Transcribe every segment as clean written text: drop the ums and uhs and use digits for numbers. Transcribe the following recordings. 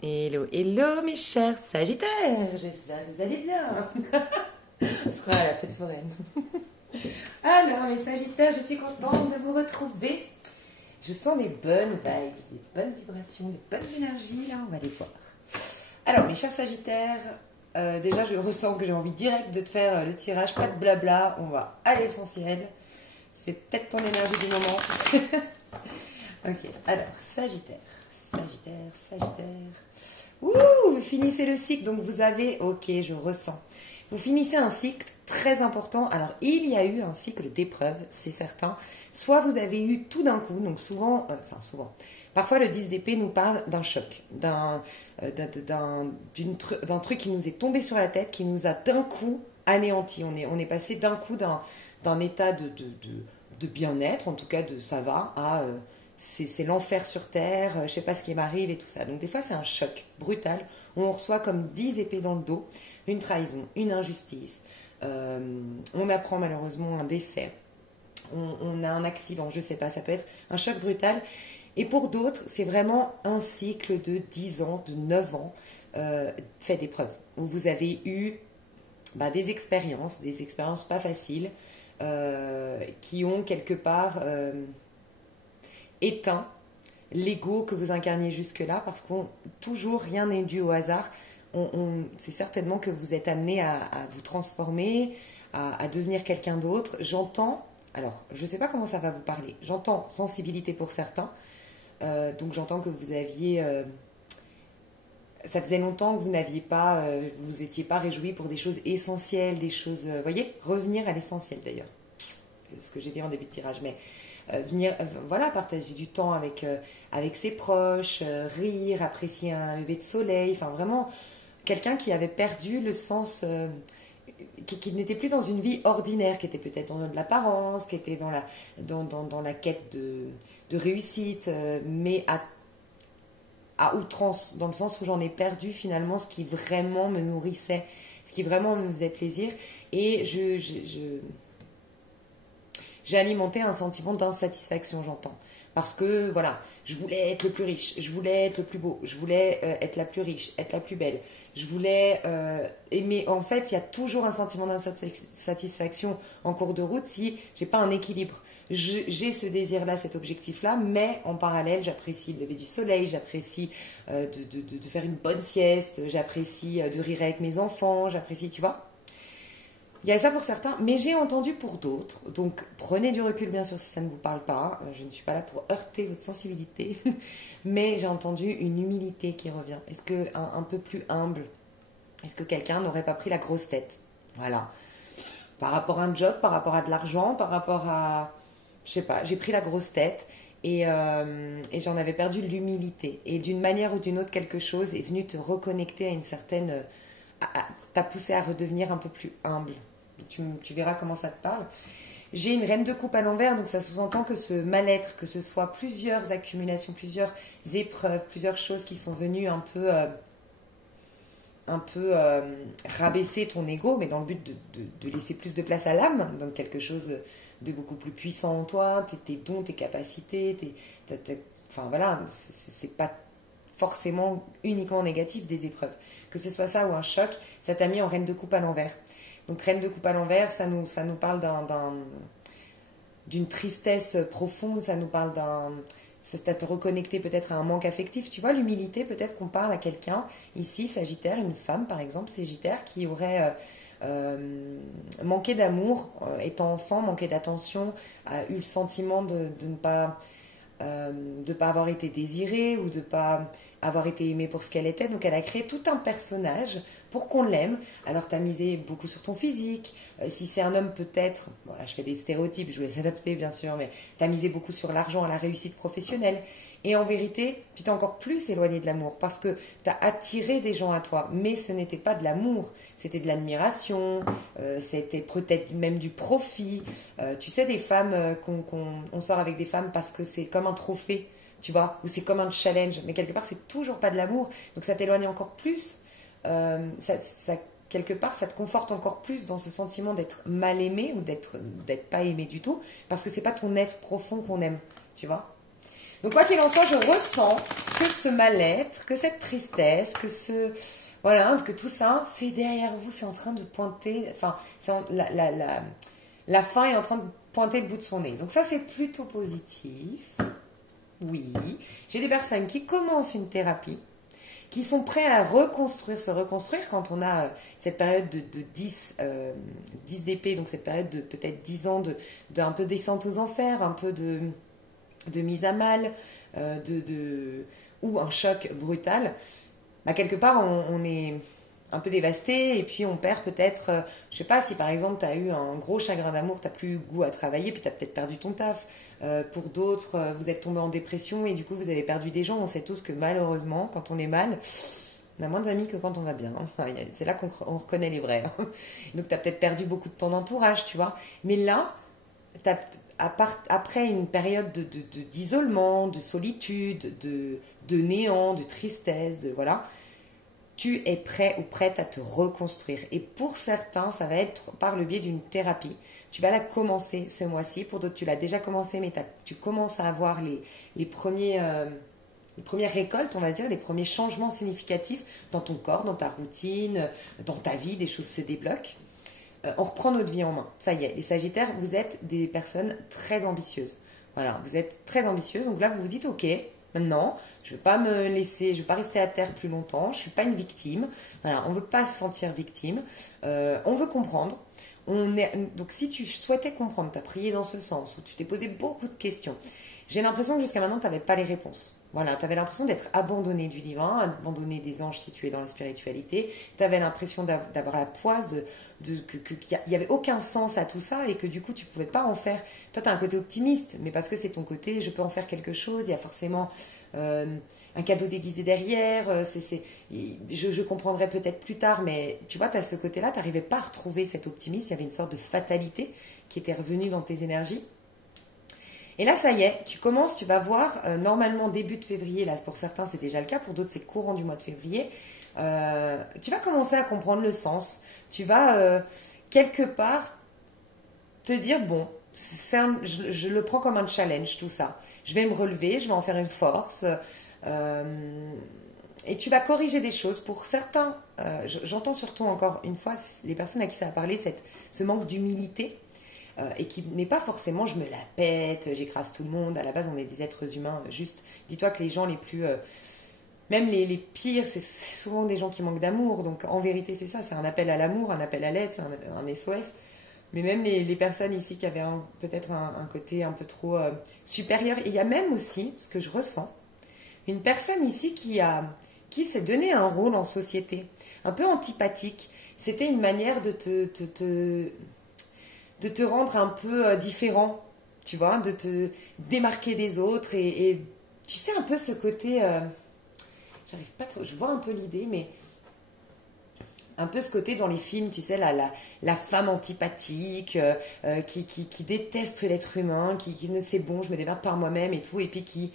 Hello, hello mes chers Sagittaires, j'espère que vous allez bien. On sera à la fête foraine. Alors mes Sagittaires, je suis contente de vous retrouver. Je sens des bonnes vibes, des bonnes vibrations, des bonnes énergies, là on va les voir. Alors mes chers Sagittaires, déjà je ressens que j'ai envie direct de te faire le tirage, pas de blabla, on va à l'essentiel. C'est peut-être ton énergie du moment. Ok, alors Sagittaire. Ouh, vous finissez le cycle, donc vous avez, ok, je ressens. Vous finissez un cycle très important. Alors, il y a eu un cycle d'épreuves, c'est certain. Soit vous avez eu tout d'un coup, donc souvent, parfois le 10 d'épée nous parle d'un choc, d'un truc qui nous est tombé sur la tête, qui nous a d'un coup anéanti. On est passé d'un coup d'un état de bien-être, en tout cas de ça va, à c'est l'enfer sur terre, je sais pas ce qui m'arrive et tout ça. Donc des fois c'est un choc brutal où on reçoit comme 10 épées dans le dos, une trahison, une injustice, on apprend malheureusement un décès, on a un accident, je sais pas, ça peut être un choc brutal. Et pour d'autres, c'est vraiment un cycle de 10 ans, de 9 ans, fait d'épreuves, où vous avez eu des expériences pas faciles, qui ont quelque part éteint l'ego que vous incarniez jusque-là, parce que toujours rien n'est dû au hasard. C'est certainement que vous êtes amené à vous transformer, à devenir quelqu'un d'autre. J'entends, alors je ne sais pas comment ça va vous parler, j'entends sensibilité pour certains, donc j'entends que vous aviez... ça faisait longtemps que vous n'aviez pas, vous étiez pas réjoui pour des choses essentielles, des choses, voyez, revenir à l'essentiel d'ailleurs, ce que j'ai dit en début de tirage, mais venir, voilà, partager du temps avec ses proches, rire, apprécier un lever de soleil, enfin vraiment quelqu'un qui avait perdu le sens, qui n'était plus dans une vie ordinaire, qui était peut-être dans de l'apparence, qui était dans la quête de réussite, mais à outrance, dans le sens où j'en ai perdu finalement ce qui vraiment me nourrissait, ce qui vraiment me faisait plaisir, et j'ai alimenté un sentiment d'insatisfaction, j'entends. Parce que, voilà, je voulais être le plus riche, je voulais être le plus beau, je voulais être la plus riche, être la plus belle, je voulais aimer. En fait, il y a toujours un sentiment d'insatisfaction en cours de route si j'ai pas un équilibre. J'ai ce désir-là, cet objectif-là, mais en parallèle, j'apprécie le lever du soleil, j'apprécie de faire une bonne sieste, j'apprécie de rire avec mes enfants, j'apprécie, tu vois. Il y a ça pour certains, mais j'ai entendu pour d'autres. Donc prenez du recul bien sûr si ça ne vous parle pas. Je ne suis pas là pour heurter votre sensibilité. Mais j'ai entendu une humilité qui revient. Est-ce que un peu plus humble? Est-ce que quelqu'un n'aurait pas pris la grosse tête? Voilà. Par rapport à un job, par rapport à de l'argent, par rapport à... Je sais pas, j'ai pris la grosse tête et j'en avais perdu l'humilité. Et d'une manière ou d'une autre, quelque chose est venu te reconnecter à une certaine... T'as poussé à redevenir un peu plus humble. Tu verras comment ça te parle. J'ai une reine de coupe à l'envers, donc ça sous-entend que ce mal-être, que ce soit plusieurs accumulations, plusieurs épreuves, plusieurs choses qui sont venues un peu rabaisser ton ego, mais dans le but de laisser plus de place à l'âme, donc quelque chose de beaucoup plus puissant en toi, tes dons, tes capacités, enfin voilà, c'est pas forcément uniquement négatif des épreuves. Que ce soit ça ou un choc, ça t'a mis en reine de coupe à l'envers. Donc reine de coupe à l'envers, ça nous parle d'une tristesse profonde, ça nous parle ça te reconnecter peut-être à un manque affectif. Tu vois, l'humilité, peut-être qu'on parle à quelqu'un, ici, Sagittaire, une femme par exemple, Sagittaire, qui aurait manqué d'amour, étant enfant, manqué d'attention, a eu le sentiment de ne pas... de pas avoir été désirée ou de pas avoir été aimée pour ce qu'elle était. Donc elle a créé tout un personnage pour qu'on l'aime. Alors tu as misé beaucoup sur ton physique. Si c'est un homme, peut-être, bon là je fais des stéréotypes, je voulais s'adapter bien sûr, mais tu as misé beaucoup sur l'argent, la réussite professionnelle. Et en vérité, tu t'es encore plus éloigné de l'amour parce que tu as attiré des gens à toi, mais ce n'était pas de l'amour, c'était de l'admiration, c'était peut-être même du profit. Tu sais, des femmes, on sort avec des femmes parce que c'est comme un trophée, tu vois, ou c'est comme un challenge, mais quelque part c'est toujours pas de l'amour, donc ça t'éloigne encore plus. Quelque part, ça te conforte encore plus dans ce sentiment d'être mal aimé ou d'être pas aimé du tout, parce que c'est pas ton être profond qu'on aime, tu vois. Donc, quoi qu'il en soit, je ressens que ce mal-être, que cette tristesse, voilà, que tout ça, c'est derrière vous, c'est en train de pointer, enfin, la fin est en train de pointer le bout de son nez. Donc ça, c'est plutôt positif. Oui. J'ai des personnes qui commencent une thérapie, qui sont prêts à se reconstruire quand on a cette période de 10 d'épée, donc cette période de peut-être 10 ans d'un peu descente aux enfers, un peu de mise à mal, ou un choc brutal. Bah, quelque part, on est un peu dévasté et puis on perd peut-être, je sais pas, si par exemple tu as eu un gros chagrin d'amour, tu n'as plus goût à travailler, puis tu as peut-être perdu ton taf. Pour d'autres, vous êtes tombé en dépression et du coup vous avez perdu des gens. On sait tous que malheureusement, quand on est mal, on a moins d'amis que quand on va bien. Enfin, c'est là qu'on reconnaît les vrais. Donc tu as peut-être perdu beaucoup de ton entourage, tu vois. Mais là, après une période d'isolement, de solitude, de néant, de tristesse, voilà, tu es prêt ou prête à te reconstruire. Et pour certains, ça va être par le biais d'une thérapie. Tu vas la commencer ce mois-ci. Pour d'autres, tu l'as déjà commencé, mais tu commences à avoir les premières récoltes, on va dire, les premiers changements significatifs dans ton corps, dans ta routine, dans ta vie, des choses se débloquent. On reprend notre vie en main. Ça y est, les Sagittaires, vous êtes des personnes très ambitieuses. Voilà, vous êtes très ambitieuses. Donc là, vous vous dites, ok, maintenant, je ne veux pas me laisser, je ne veux pas rester à terre plus longtemps. Je ne suis pas une victime. Voilà, on ne veut pas se sentir victime. On veut comprendre. Donc si tu souhaitais comprendre, tu as prié dans ce sens, ou tu t'es posé beaucoup de questions, j'ai l'impression que jusqu'à maintenant, tu n'avais pas les réponses. Voilà, tu avais l'impression d'être abandonné du divin, abandonné des anges si tu es dans la spiritualité. Tu avais l'impression d'avoir la poisse, qu'il n'y avait aucun sens à tout ça et que du coup, tu ne pouvais pas en faire. Toi, tu as un côté optimiste, mais parce que c'est ton côté, je peux en faire quelque chose. Il y a forcément un cadeau déguisé derrière. Je comprendrai peut-être plus tard, mais tu vois, tu as ce côté-là, tu n'arrivais pas à retrouver cet optimisme. Il y avait une sorte de fatalité qui était revenue dans tes énergies. Et là, ça y est, tu commences, tu vas voir, normalement début de février, là pour certains c'est déjà le cas, pour d'autres c'est courant du mois de février, tu vas commencer à comprendre le sens. Tu vas quelque part te dire, bon, je le prends comme un challenge tout ça. Je vais me relever, je vais en faire une force. Et tu vas corriger des choses. Pour certains, j'entends surtout encore une fois les personnes à qui ça a parlé, ce manque d'humilité. Et qui n'est pas forcément je me la pète, j'écrase tout le monde. À la base, on est des êtres humains. Juste, dis-toi que les gens les plus... même les pires, c'est souvent des gens qui manquent d'amour. Donc, en vérité, c'est ça. C'est un appel à l'amour, un appel à l'aide, c'est un SOS. Mais même les personnes ici qui avaient peut-être un côté un peu trop supérieur. Et il y a même aussi, ce que je ressens, une personne ici qui s'est donné un rôle en société. Un peu antipathique. C'était une manière de te rendre un peu différent, tu vois, de te démarquer des autres et tu sais un peu ce côté, j'arrive pas trop, je vois un peu l'idée, mais un peu ce côté dans les films, tu sais, la femme antipathique, qui déteste l'être humain, qui c'est bon, je me démerde par moi-même et tout, et puis qui,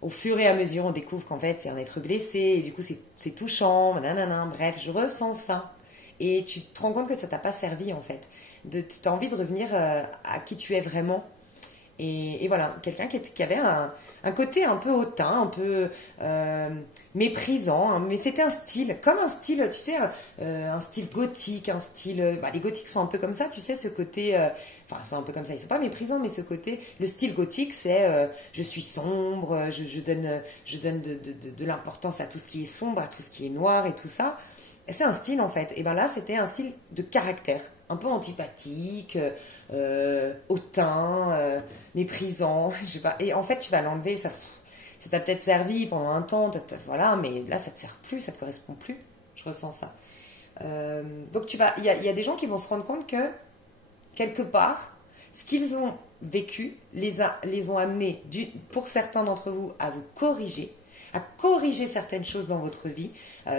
au fur et à mesure, on découvre qu'en fait, c'est un être blessé, et du coup, c'est touchant, nanana, bref, je ressens ça. Et tu te rends compte que ça t'a pas servi, en fait. Tu as envie de revenir à qui tu es vraiment. Et voilà, quelqu'un qui avait un côté un peu hautain, un peu méprisant, hein, mais c'était un style, comme un style, tu sais, un style gothique, un style... les gothiques sont un peu comme ça, tu sais, ce côté... Enfin, ils sont un peu comme ça, ils sont pas méprisants, mais ce côté... Le style gothique, c'est je suis sombre, je donne de l'importance à tout ce qui est sombre, à tout ce qui est noir et tout ça. Et c'est un style, en fait. Et bien là, c'était un style de caractère, un peu antipathique, hautain, méprisant, je sais pas. Et en fait, tu vas l'enlever, ça t'a peut-être servi pendant un temps, voilà, mais là, ça te sert plus, ça te correspond plus. Je ressens ça. Donc, il y a des gens qui vont se rendre compte que, quelque part, ce qu'ils ont vécu les ont amenés, pour certains d'entre vous, à vous corriger, à corriger certaines choses dans votre vie.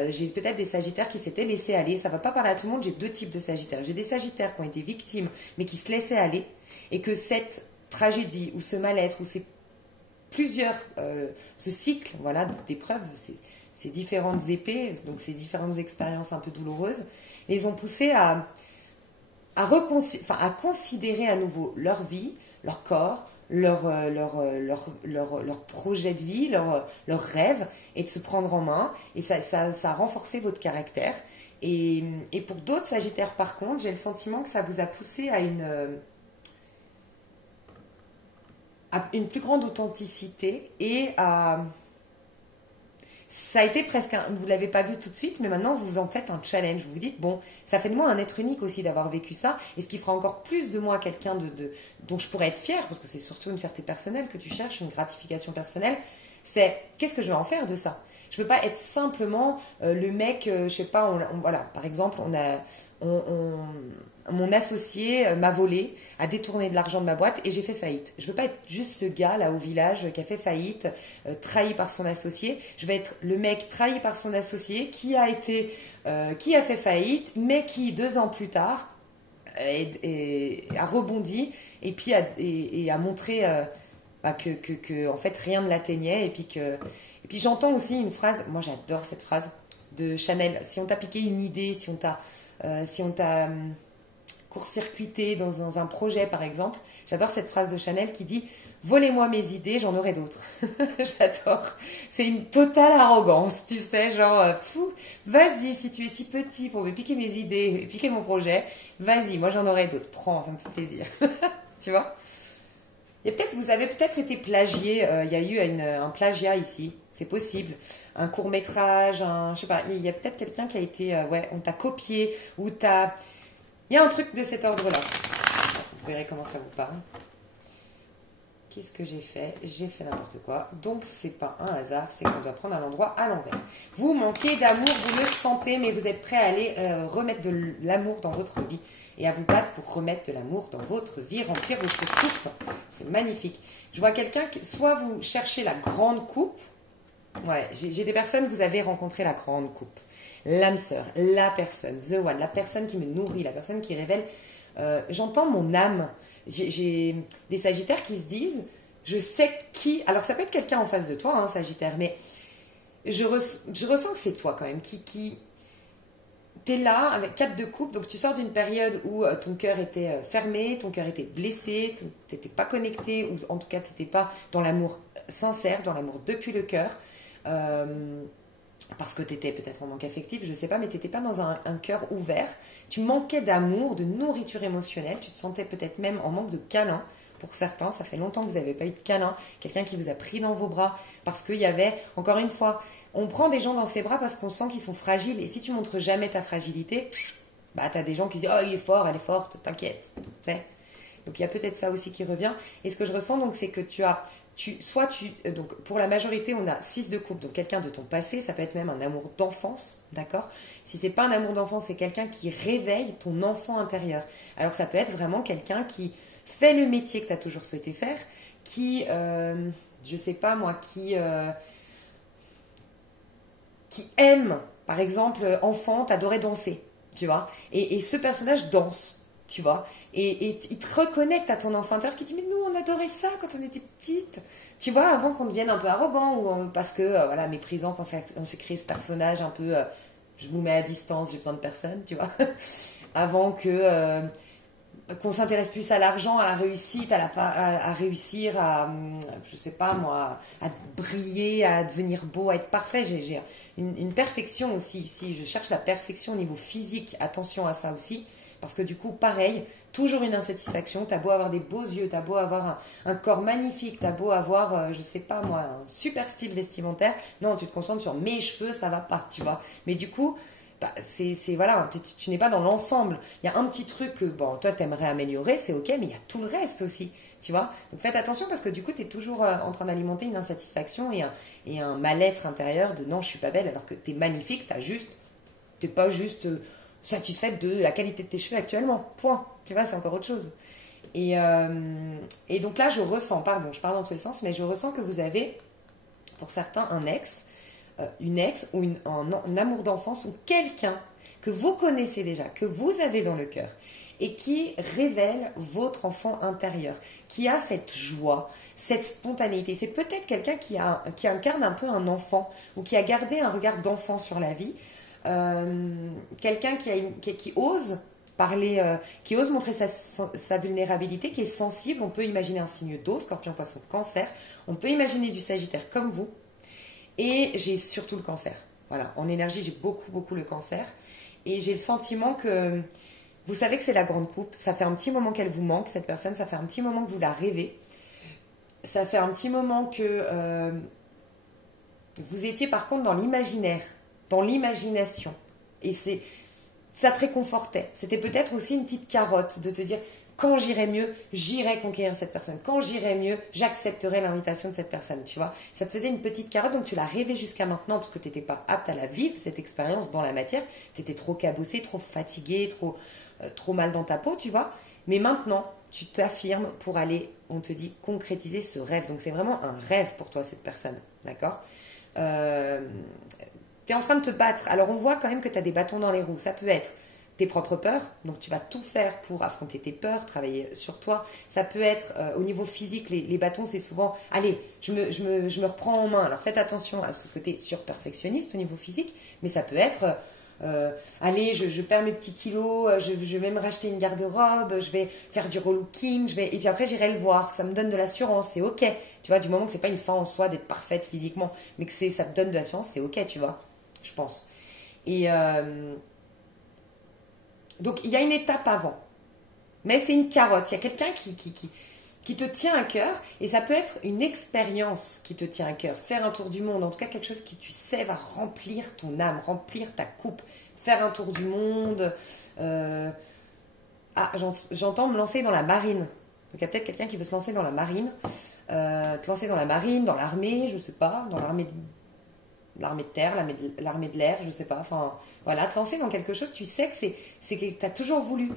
J'ai peut-être des Sagittaires qui s'étaient laissés aller. Ça ne va pas parler à tout le monde. J'ai deux types de Sagittaires. J'ai des Sagittaires qui ont été victimes, mais qui se laissaient aller. Et que cette tragédie, ou ce mal-être, ou ce cycle, voilà, d'épreuves, ces différentes épées, donc ces différentes expériences un peu douloureuses, les ont poussés à considérer à nouveau leur vie, leur corps, leur projet de vie, leur rêve, et de se prendre en main. Et ça a renforcé votre caractère. Et pour d'autres Sagittaires, par contre, j'ai le sentiment que ça vous a poussé à une plus grande authenticité et à... Ça a été presque vous ne l'avez pas vu tout de suite, mais maintenant vous en faites un challenge. Vous vous dites, bon, ça fait de moi un être unique aussi d'avoir vécu ça, et ce qui fera encore plus de moi quelqu'un dont je pourrais être fière, parce que c'est surtout une fierté personnelle que tu cherches, une gratification personnelle, c'est qu'est-ce que je vais en faire de ça? Je veux pas être simplement le mec, je sais pas, voilà, par exemple, mon associé m'a volé, a détourné de l'argent de ma boîte et j'ai fait faillite. Je veux pas être juste ce gars là au village qui a fait faillite, trahi par son associé. Je vais être le mec trahi par son associé qui a fait faillite, mais qui 2 ans plus tard a rebondi et puis a montré que en fait rien ne l'atteignait et puis j'entends aussi une phrase, moi j'adore cette phrase de Chanel. Si on t'a piqué une idée, si on t'a court-circuité dans un projet par exemple, j'adore cette phrase de Chanel qui dit volez-moi mes idées, j'en aurai d'autres. J'adore. C'est une totale arrogance, tu sais, genre fou. Vas-y, si tu es si petit pour me piquer mes idées et piquer mon projet, vas-y, moi j'en aurai d'autres. Prends, ça me fait plaisir. Tu vois? Vous avez peut-être été plagié. Il y a eu un plagiat ici. C'est possible. Un court-métrage, je sais pas. Il y a peut-être quelqu'un qui a été, on t'a copié ou il y a un truc de cet ordre-là. Vous verrez comment ça vous parle. Qu'est-ce que j'ai fait? J'ai fait n'importe quoi. Donc, c'est pas un hasard, c'est qu'on doit prendre un endroit à l'envers. Vous manquez d'amour, vous le sentez, mais vous êtes prêt à aller remettre de l'amour dans votre vie et à vous battre pour remettre de l'amour dans votre vie, remplir votre coupe. C'est magnifique. Je vois quelqu'un, soit vous cherchez la grande coupe. Ouais, j'ai des personnes, vous avez rencontré la grande coupe. L'âme sœur, la personne, the one, la personne qui me nourrit, la personne qui révèle. J'entends mon âme. J'ai des Sagittaires qui se disent, je sais qui... Alors ça peut être quelqu'un en face de toi, hein, Sagittaire, mais je ressens que c'est toi quand même, qui t'es là avec 4 de coupe, donc tu sors d'une période où ton cœur était fermé, ton cœur était blessé, t'étais pas connecté, ou en tout cas t'étais pas dans l'amour sincère, dans l'amour depuis le cœur, parce que t'étais peut-être en manque affectif, je sais pas, mais t'étais pas dans un cœur ouvert, tu manquais d'amour, de nourriture émotionnelle, tu te sentais peut-être même en manque de câlin. Pour certains, ça fait longtemps que vous n'avez pas eu de câlin, quelqu'un qui vous a pris dans vos bras, parce qu'il y avait, encore une fois, on prend des gens dans ses bras parce qu'on sent qu'ils sont fragiles, et si tu montres jamais ta fragilité, bah t'as des gens qui disent oh il est fort, elle est forte, t'inquiète, tu sais. Donc il y a peut-être ça aussi qui revient. Et ce que je ressens donc c'est que donc pour la majorité on a 6 de coupe, donc quelqu'un de ton passé, ça peut être même un amour d'enfance, d'accord. Si c'est pas un amour d'enfance, c'est quelqu'un qui réveille ton enfant intérieur. Alors ça peut être vraiment quelqu'un qui fait le métier que tu as toujours souhaité faire, qui, je sais pas moi, qui aime, par exemple, enfant, t'adorais danser, tu vois, et ce personnage danse, tu vois, et il te reconnecte à ton enfant intérieur qui dit, mais nous, on adorait ça quand on était petite, tu vois, avant qu'on devienne un peu arrogant, ou parce que, voilà, méprisant, quand on s'est créé ce personnage un peu, je vous mets à distance, j'ai besoin de personne, tu vois, avant qu'on s'intéresse plus à l'argent, à la réussite, à réussir, je sais pas moi, à briller, à devenir beau, à être parfait. J'ai une perfection aussi ici. Je cherche la perfection au niveau physique. Attention à ça aussi. Parce que du coup, pareil, toujours une insatisfaction. T'as beau avoir des beaux yeux, t'as beau avoir un corps magnifique, t'as beau avoir, je sais pas moi, un super style vestimentaire. Non, tu te concentres sur mes cheveux, ça va pas, tu vois. Mais du coup... Bah, voilà, tu n'es pas dans l'ensemble. Il y a un petit truc que bon, toi t'aimerais améliorer, c'est ok, mais il y a tout le reste aussi, tu vois. Donc faites attention parce que du coup tu es toujours en train d'alimenter une insatisfaction et un mal-être intérieur de non, je suis pas belle alors que tu es magnifique, t'es pas juste satisfaite de la qualité de tes cheveux actuellement. Point. Tu vois, c'est encore autre chose. Et donc là, je ressens, pardon, je parle dans tous les sens, mais je ressens que vous avez, pour certains, un ex. Une ex ou un amour d'enfance ou quelqu'un que vous connaissez déjà, que vous avez dans le cœur et qui révèle votre enfant intérieur, qui a cette joie, cette spontanéité. C'est peut-être quelqu'un qui incarne un peu un enfant ou qui a gardé un regard d'enfant sur la vie, quelqu'un qui ose parler, qui ose montrer sa vulnérabilité, qui est sensible. On peut imaginer un signe d'eau, Scorpion, Poisson, Cancer. On peut imaginer du Sagittaire comme vous. Et j'ai surtout le Cancer. Voilà, en énergie, j'ai beaucoup le Cancer. Et j'ai le sentiment que vous savez que c'est la grande coupe. Ça fait un petit moment qu'elle vous manque, cette personne. Ça fait un petit moment que vous la rêvez. Ça fait un petit moment que vous étiez par contre dans l'imaginaire, dans l'imagination. Et ça te réconfortait. C'était peut-être aussi une petite carotte de te dire, quand j'irai mieux, j'irai conquérir cette personne. Quand j'irai mieux, j'accepterai l'invitation de cette personne, tu vois. Ça te faisait une petite carotte, donc tu l'as rêvé jusqu'à maintenant, parce que tu n'étais pas apte à la vivre, cette expérience dans la matière. Tu étais trop cabossé, trop fatigué, trop mal dans ta peau, tu vois. Mais maintenant, tu t'affirmes pour aller, on te dit, concrétiser ce rêve. Donc c'est vraiment un rêve pour toi, cette personne, d'accord. Tu es en train de te battre. Alors on voit quand même que tu as des bâtons dans les roues. Ça peut être tes propres peurs, donc tu vas tout faire pour affronter tes peurs, travailler sur toi. Ça peut être au niveau physique, les bâtons c'est souvent, allez, je me reprends en main. Alors faites attention à ce côté surperfectionniste au niveau physique, mais ça peut être, allez, je perds mes petits kilos, je vais me racheter une garde-robe, je vais faire du relooking, et puis après j'irai le voir, ça me donne de l'assurance, c'est ok. Tu vois, du moment que c'est pas une fin en soi d'être parfaite physiquement, mais que ça te donne de l'assurance, c'est ok, tu vois, je pense. Et donc, il y a une étape avant. Mais c'est une carotte. Il y a quelqu'un qui te tient à cœur. Et ça peut être une expérience qui te tient à cœur. Faire un tour du monde. En tout cas, quelque chose qui, tu sais, va remplir ton âme, remplir ta coupe. Faire un tour du monde. J'entends me lancer dans la marine. Donc, il y a peut-être quelqu'un qui veut se lancer dans la marine. Te lancer dans la marine, dans l'armée, je ne sais pas. Dans l'armée de terre, l'armée de l'air, je sais pas, enfin voilà, te lancer dans quelque chose, tu sais que c'est que tu as toujours voulu.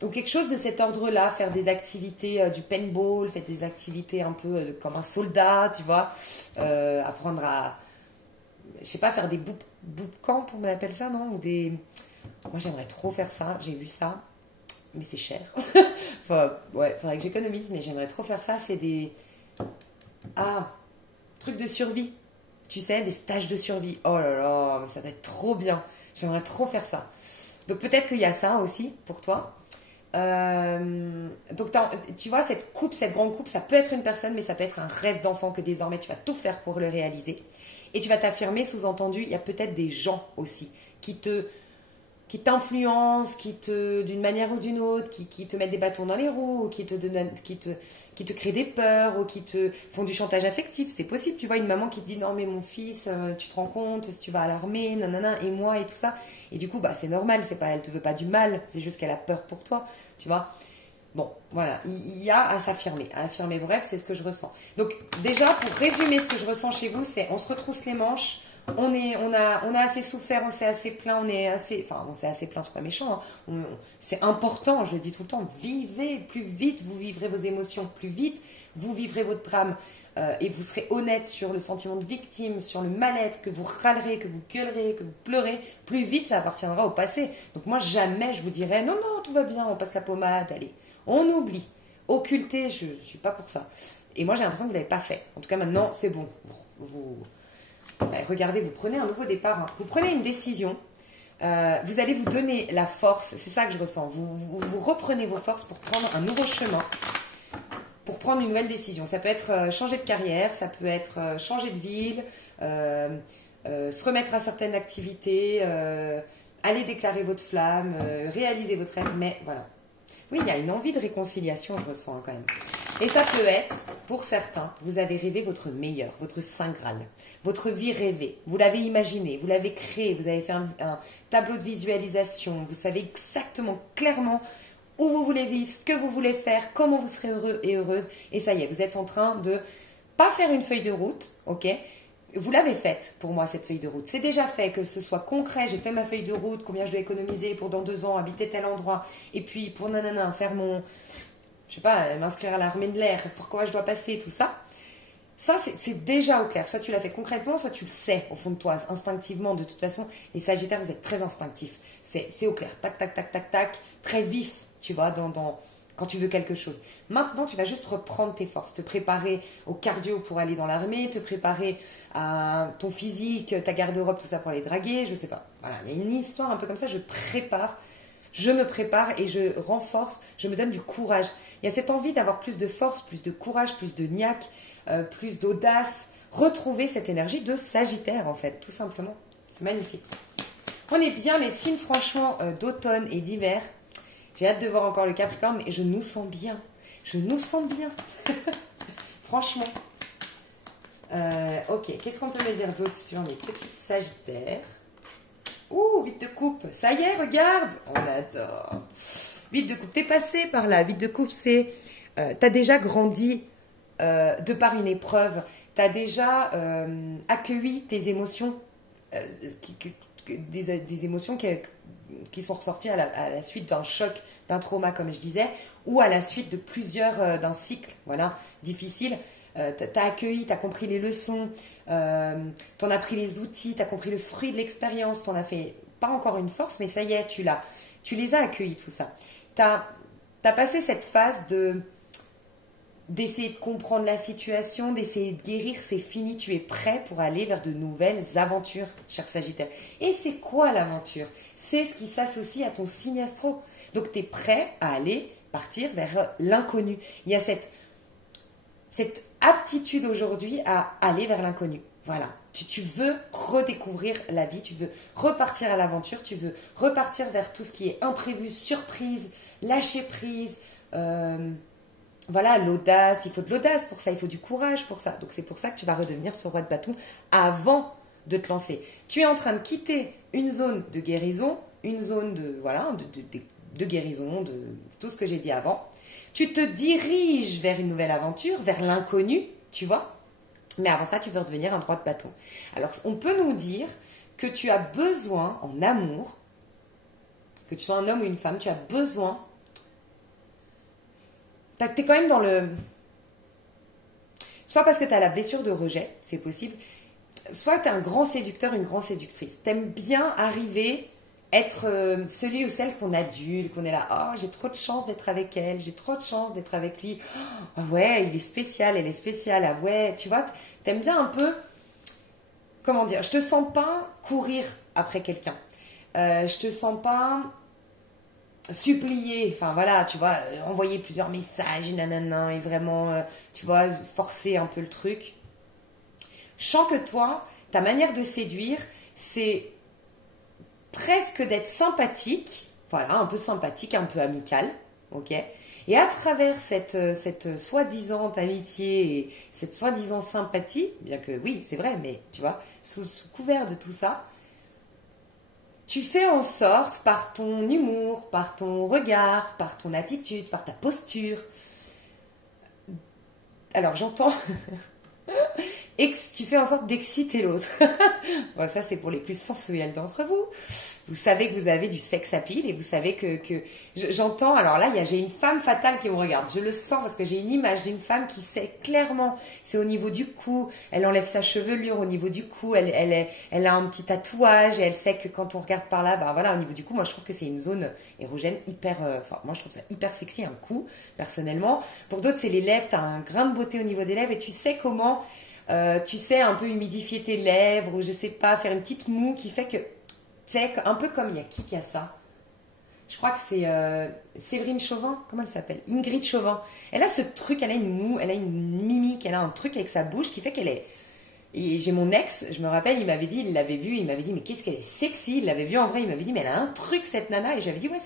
Donc quelque chose de cet ordre-là, faire des activités du paintball, faire des activités un peu comme un soldat, tu vois, apprendre à, je sais pas, faire des bootcamps, on appelle ça, non? Moi j'aimerais trop faire ça, j'ai vu ça, mais c'est cher. Enfin, ouais, faudrait que j'économise, mais j'aimerais trop faire ça, c'est des... trucs de survie, tu sais, des stages de survie. Oh là là, mais ça doit être trop bien. J'aimerais trop faire ça. Donc peut-être qu'il y a ça aussi pour toi. Donc tu vois, cette coupe, cette grande coupe, ça peut être une personne, mais ça peut être un rêve d'enfant que désormais tu vas tout faire pour le réaliser. Et tu vas t'affirmer, sous-entendu, il y a peut-être des gens aussi qui t'influencent, d'une manière ou d'une autre, qui te mettent des bâtons dans les roues, ou qui te créent des peurs, ou qui te font du chantage affectif. C'est possible, tu vois, une maman qui te dit non mais mon fils, tu te rends compte, si tu vas à l'armée, nanana, et moi et tout ça. Et du coup, bah c'est normal, elle te veut pas du mal, c'est juste qu'elle a peur pour toi, tu vois. Bon, voilà, il y a à s'affirmer, à affirmer vos rêves, c'est ce que je ressens. Donc déjà, pour résumer ce que je ressens chez vous, c'est on se retrousse les manches. On a assez souffert, on s'est assez plaint, on s'est assez plaint, c'est pas méchant, hein. C'est important, je le dis tout le temps, vivez, plus vite vous vivrez vos émotions, plus vite vous vivrez votre drame, et vous serez honnête sur le sentiment de victime, sur le mal-être, que vous râlerez, que vous gueulerez, que vous pleurez, plus vite ça appartiendra au passé. Donc moi jamais je vous dirai non, tout va bien, on passe la pommade, allez, on oublie. Occulter, je suis pas pour ça. Et moi j'ai l'impression que vous l'avez pas fait. En tout cas maintenant c'est bon, regardez, vous prenez un nouveau départ, hein. Vous prenez une décision, vous allez vous donner la force, c'est ça que je ressens, vous reprenez vos forces pour prendre un nouveau chemin, pour prendre une nouvelle décision. Ça peut être changer de carrière, ça peut être changer de ville, se remettre à certaines activités, aller déclarer votre flamme, réaliser votre rêve, mais voilà. Oui, il y a une envie de réconciliation, je ressens hein, quand même. Et ça peut être, pour certains, vous avez rêvé votre meilleur, votre Saint Graal, votre vie rêvée. Vous l'avez imaginé, vous l'avez créé, vous avez fait un tableau de visualisation. Vous savez exactement, clairement, où vous voulez vivre, ce que vous voulez faire, comment vous serez heureux et heureuse. Et ça y est, vous êtes en train de, pas faire une feuille de route, ok ? Vous l'avez faite pour moi cette feuille de route. C'est déjà fait, que ce soit concret. J'ai fait ma feuille de route, combien je dois économiser pour dans 2 ans, habiter tel endroit. Et puis pour nanana, faire je sais pas, m'inscrire à l'armée de l'air, pourquoi je dois passer, tout ça. Ça, c'est déjà au clair. Soit tu l'as fait concrètement, soit tu le sais au fond de toi, instinctivement. De toute façon, les Sagittaires, vous êtes très instinctifs. C'est au clair. Tac, tac, tac, tac, tac. Très vif, tu vois, quand tu veux quelque chose. Maintenant, tu vas juste reprendre tes forces, te préparer au cardio pour aller dans l'armée, te préparer à ton physique, ta garde-robe, tout ça pour aller draguer, je sais pas. Voilà, il y a une histoire un peu comme ça, je me prépare et je renforce, je me donne du courage. Il y a cette envie d'avoir plus de force, plus de courage, plus de niaque, plus d'audace. Retrouver cette énergie de Sagittaire, en fait, tout simplement. C'est magnifique. On est bien les signes, franchement, d'automne et d'hiver. J'ai hâte de voir encore le Capricorne, mais je nous sens bien. Je nous sens bien. Franchement. Ok, qu'est-ce qu'on peut me dire d'autre sur les petits Sagittaires? Ouh, 8 de coupe. Ça y est, regarde. On adore. 8 de coupe, t'es passé par là. 8 de coupe, c'est... t'as déjà grandi de par une épreuve. T'as déjà accueilli tes émotions, des émotions qui sont ressorties à la suite d'un choc, d'un trauma, comme je disais, ou à la suite de d'un cycle, voilà, difficile. T'as accueilli, t'as compris les leçons, t'en as pris les outils, t'as compris le fruit de l'expérience, t'en as fait pas encore une force, mais ça y est, tu les as accueillis, tout ça. T'as passé cette phase d'essayer de comprendre la situation, d'essayer de guérir, c'est fini, tu es prêt pour aller vers de nouvelles aventures, cher Sagittaire. Et c'est quoi l'aventure? C'est ce qui s'associe à ton signe astro. Donc tu es prêt à aller partir vers l'inconnu. Il y a cette aptitude aujourd'hui à aller vers l'inconnu. Voilà, tu veux redécouvrir la vie, tu veux repartir à l'aventure, tu veux repartir vers tout ce qui est imprévu, surprise, lâcher prise, voilà, l'audace, il faut de l'audace pour ça, il faut du courage pour ça. Donc c'est pour ça que tu vas redevenir ce roi de bâton avant de te lancer. Tu es en train de quitter une zone de guérison, une zone de guérison, de tout ce que j'ai dit avant. Tu te diriges vers une nouvelle aventure, vers l'inconnu, tu vois. Mais avant ça, tu veux redevenir un roi de bâton. Alors, on peut nous dire que tu as besoin, en amour, que tu sois un homme ou une femme, tu as besoin... T'es quand même dans le... Soit parce que tu as la blessure de rejet, c'est possible. Soit tu es un grand séducteur, une grande séductrice. T'aimes bien arriver, être celui ou celle qu'on adule, qu'on est là. Oh, j'ai trop de chance d'être avec elle, j'ai trop de chance d'être avec lui. Oh, ouais, il est spécial, elle est spéciale. Ah ouais, tu vois, t'aimes bien un peu... Comment dire? Je te sens pas courir après quelqu'un. Je te sens pas... supplier, enfin voilà, tu vois, envoyer plusieurs messages, et nanana, et vraiment, tu vois, forcer un peu le truc. Je sens que toi, ta manière de séduire, c'est presque d'être sympathique, voilà, un peu sympathique, un peu amical, ok? Et à travers cette soi-disant amitié et cette soi-disant sympathie, bien que oui, c'est vrai, mais tu vois, sous couvert de tout ça, tu fais en sorte, par ton humour, par ton regard, par ton attitude, par ta posture. Alors j'entends, tu fais en sorte d'exciter l'autre. Bon, ça c'est pour les plus sensuels d'entre vous. Vous savez que vous avez du sex appeal et vous savez que j'entends, alors là j'ai une femme fatale qui me regarde, je le sens parce que j'ai une image d'une femme qui sait clairement, c'est au niveau du cou, elle enlève sa chevelure au niveau du cou, elle a un petit tatouage et elle sait que quand on regarde par là, bah voilà, au niveau du cou, moi je trouve que c'est une zone érogène hyper, enfin moi je trouve ça hyper sexy, un cou, personnellement. Pour d'autres c'est les lèvres, t'as un grain de beauté au niveau des lèvres et tu sais comment, tu sais un peu humidifier tes lèvres ou je sais pas, faire une petite moue qui fait que c'est un peu comme, il y a qui a ça? Je crois que c'est Séverine Chauvin, comment elle s'appelle? Ingrid Chauvin. Elle a ce truc, elle a une moue, elle a une mimique, elle a un truc avec sa bouche qui fait qu'elle est... Et j'ai mon ex, je me rappelle, il m'avait dit, il l'avait vu, il m'avait dit, mais qu'est-ce qu'elle est sexy, il l'avait vu en vrai, il m'avait dit, mais elle a un truc cette nana, et j'avais dit, ouais,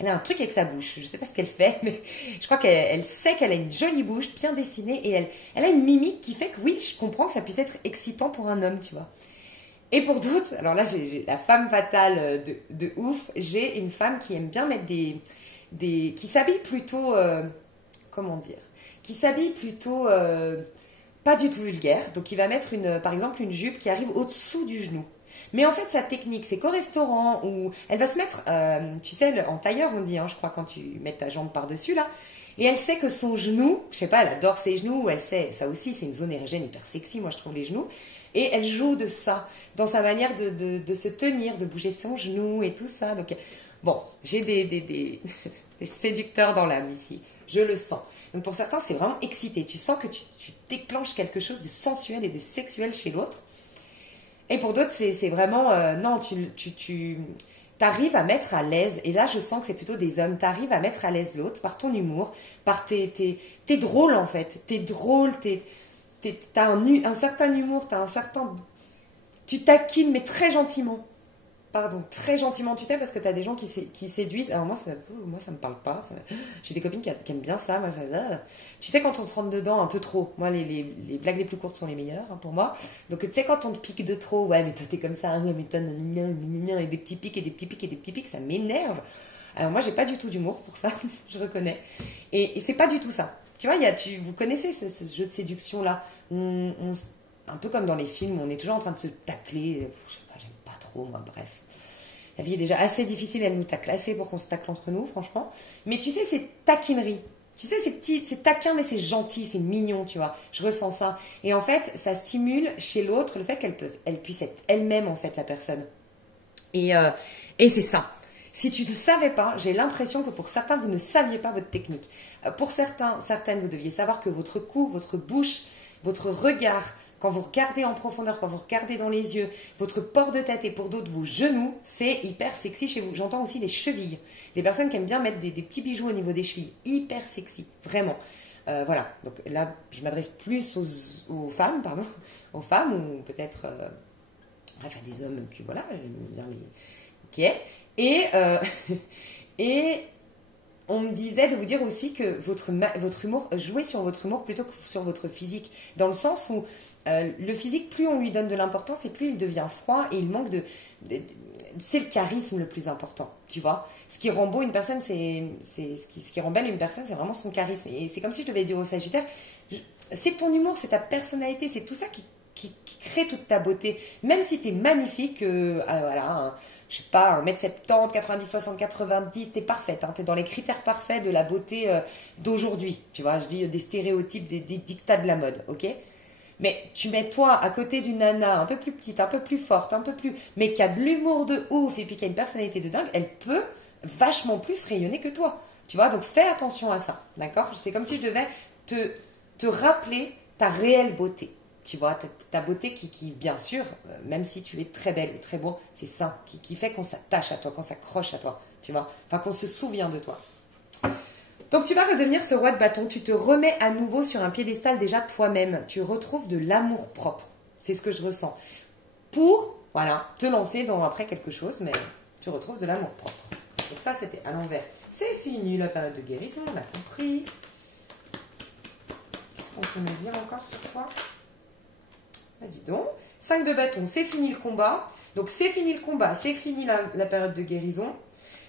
elle a un truc avec sa bouche, je sais pas ce qu'elle fait, mais je crois qu'elle sait qu'elle a une jolie bouche, bien dessinée, et elle a une mimique qui fait que oui, je comprends que ça puisse être excitant pour un homme, tu vois. Et pour d'autres, alors là j'ai la femme fatale de ouf, j'ai une femme qui aime bien mettre qui s'habille plutôt, comment dire, qui s'habille plutôt pas du tout vulgaire, donc il va mettre par exemple une jupe qui arrive au-dessous du genou. Mais en fait sa technique c'est qu'au restaurant où elle va se mettre, tu sais en tailleur on dit, hein, je crois quand tu mets ta jambe par-dessus là, et elle sait que son genou, je sais pas, elle adore ses genoux, elle sait, ça aussi c'est une zone érogène hyper sexy, moi je trouve les genoux, et elle joue de ça, dans sa manière de se tenir, de bouger son genou et tout ça. Donc bon, j'ai des séducteurs dans l'âme ici. Je le sens. Donc pour certains, c'est vraiment excité. Tu sens que tu déclenches quelque chose de sensuel et de sexuel chez l'autre. Et pour d'autres, c'est vraiment... non, tu arrives à mettre à l'aise, et là je sens que c'est plutôt des hommes, tu arrives à mettre à l'aise l'autre par ton humour, par t'es drôle en fait. T'es drôle, t'as un certain humour, t'as un certain... Tu taquines, mais très gentiment. Pardon, très gentiment, tu sais, parce que tu as des gens qui séduisent. Alors moi, ça me parle pas. J'ai des copines qui aiment bien ça. Moi, tu sais, quand on te rentre dedans un peu trop. Moi, les blagues les plus courtes sont les meilleures hein, pour moi. Donc, tu sais, quand on te pique de trop, ouais, mais toi, t'es comme ça, hein, mais toi, et des petits pics, et des petits pics, et des petits pics, ça m'énerve. Alors moi, j'ai pas du tout d'humour pour ça, je reconnais. Et c'est pas du tout ça. Tu vois, vous connaissez ce jeu de séduction-là. Un peu comme dans les films, on est toujours en train de se tacler. Je sais pas, j'aime pas trop, moi, bref. La vie est déjà assez difficile, elle nous tacle assez pour qu'on se tacle entre nous, franchement. Mais tu sais, c'est taquinerie. Tu sais, c'est taquin, mais c'est gentil, c'est mignon, tu vois. Je ressens ça. Et en fait, ça stimule chez l'autre le fait qu'elle puisse être elle-même, en fait, la personne. Et c'est ça. Si tu ne savais pas, j'ai l'impression que pour certains, vous ne saviez pas votre technique. Pour certaines, vous deviez savoir que votre cou, votre bouche, votre regard, quand vous regardez en profondeur, quand vous regardez dans les yeux, votre port de tête et pour d'autres vos genoux, c'est hyper sexy chez vous. J'entends aussi les chevilles. Les personnes qui aiment bien mettre des petits bijoux au niveau des chevilles. Hyper sexy, vraiment. Voilà, donc là, je m'adresse plus aux femmes, pardon. Aux femmes ou peut-être bref, à des hommes qui, voilà, j'aime bien les... Ok. Et on me disait de vous dire aussi que votre humour, jouez sur votre humour plutôt que sur votre physique. Dans le sens où le physique, plus on lui donne de l'importance et plus il devient froid et il manque c'est le charisme le plus important, tu vois. Ce qui rend beau une personne, ce qui rend belle une personne, c'est vraiment son charisme. Et c'est comme si je devais dire au Sagittaire, c'est ton humour, c'est ta personnalité, c'est tout ça qui crée toute ta beauté. Même si tu es magnifique, voilà... je sais pas, 1m70, 90, 60, 90, t'es parfaite, hein, t'es dans les critères parfaits de la beauté d'aujourd'hui, tu vois, je dis des stéréotypes, des dictats de la mode, ok? Mais tu mets toi à côté d'une nana un peu plus petite, un peu plus forte, mais qui a de l'humour de ouf et puis qui a une personnalité de dingue, elle peut vachement plus rayonner que toi, tu vois, donc fais attention à ça, d'accord? C'est comme si je devais te rappeler ta réelle beauté. Tu vois, ta beauté qui bien sûr, même si tu es très belle ou très beau, c'est ça qui fait qu'on s'attache à toi, qu'on s'accroche à toi, tu vois, enfin qu'on se souvient de toi. Donc tu vas redevenir ce roi de bâton, tu te remets à nouveau sur un piédestal déjà toi-même, tu retrouves de l'amour propre, c'est ce que je ressens, pour, voilà, te lancer dans après quelque chose, mais tu retrouves de l'amour propre. Donc ça c'était à l'envers. C'est fini la période de guérison, on a compris. Qu'est-ce qu'on peut me dire encore sur toi ? Ah, dis donc, 5 de bâton, c'est fini le combat. Donc c'est fini le combat, c'est fini la période de guérison.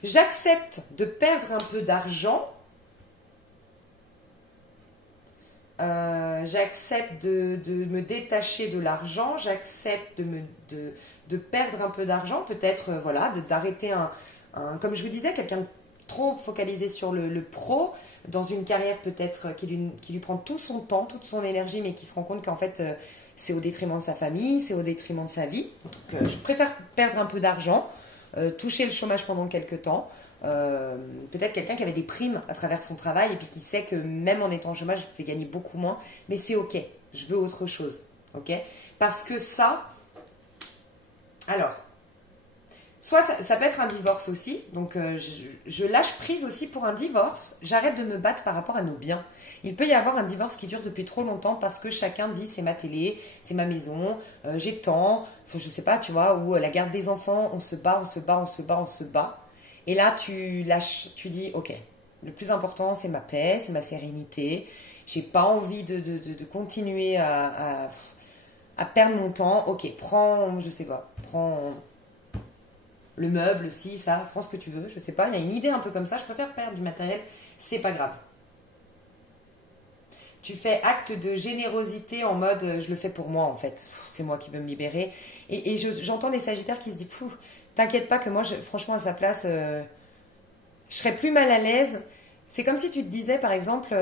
J'accepte de perdre un peu d'argent. J'accepte de me détacher de l'argent. J'accepte de perdre un peu d'argent. Peut-être, voilà, d'arrêter comme je vous disais, quelqu'un trop focalisé sur le pro, dans une carrière peut-être qui lui prend tout son temps, toute son énergie, mais qui se rend compte qu'en fait... c'est au détriment de sa famille, c'est au détriment de sa vie. Donc, je préfère perdre un peu d'argent, toucher le chômage pendant quelques temps. Peut-être quelqu'un qui avait des primes à travers son travail et puis qui sait que même en étant au chômage, je vais gagner beaucoup moins. Mais c'est ok, je veux autre chose. Ok ? Parce que ça... Alors, soit ça peut être un divorce aussi. Donc, je lâche prise aussi pour un divorce. J'arrête de me battre par rapport à nos biens. Il peut y avoir un divorce qui dure depuis trop longtemps parce que chacun dit c'est ma télé, c'est ma maison, j'ai tant, je sais pas, tu vois, ou la garde des enfants, on se bat. Et là, tu lâches, tu dis ok, le plus important c'est ma paix, c'est ma sérénité. J'ai pas envie de continuer à perdre mon temps. Ok, prends le meuble, si, ça, prends ce que tu veux, je sais pas, il y a une idée un peu comme ça, je préfère perdre du matériel, c'est pas grave. Tu fais acte de générosité en mode je le fais pour moi en fait, c'est moi qui veux me libérer. Et j'entends des sagittaires qui se disent t'inquiète pas que moi, franchement à sa place, je serais plus mal à l'aise. C'est comme si tu te disais par exemple,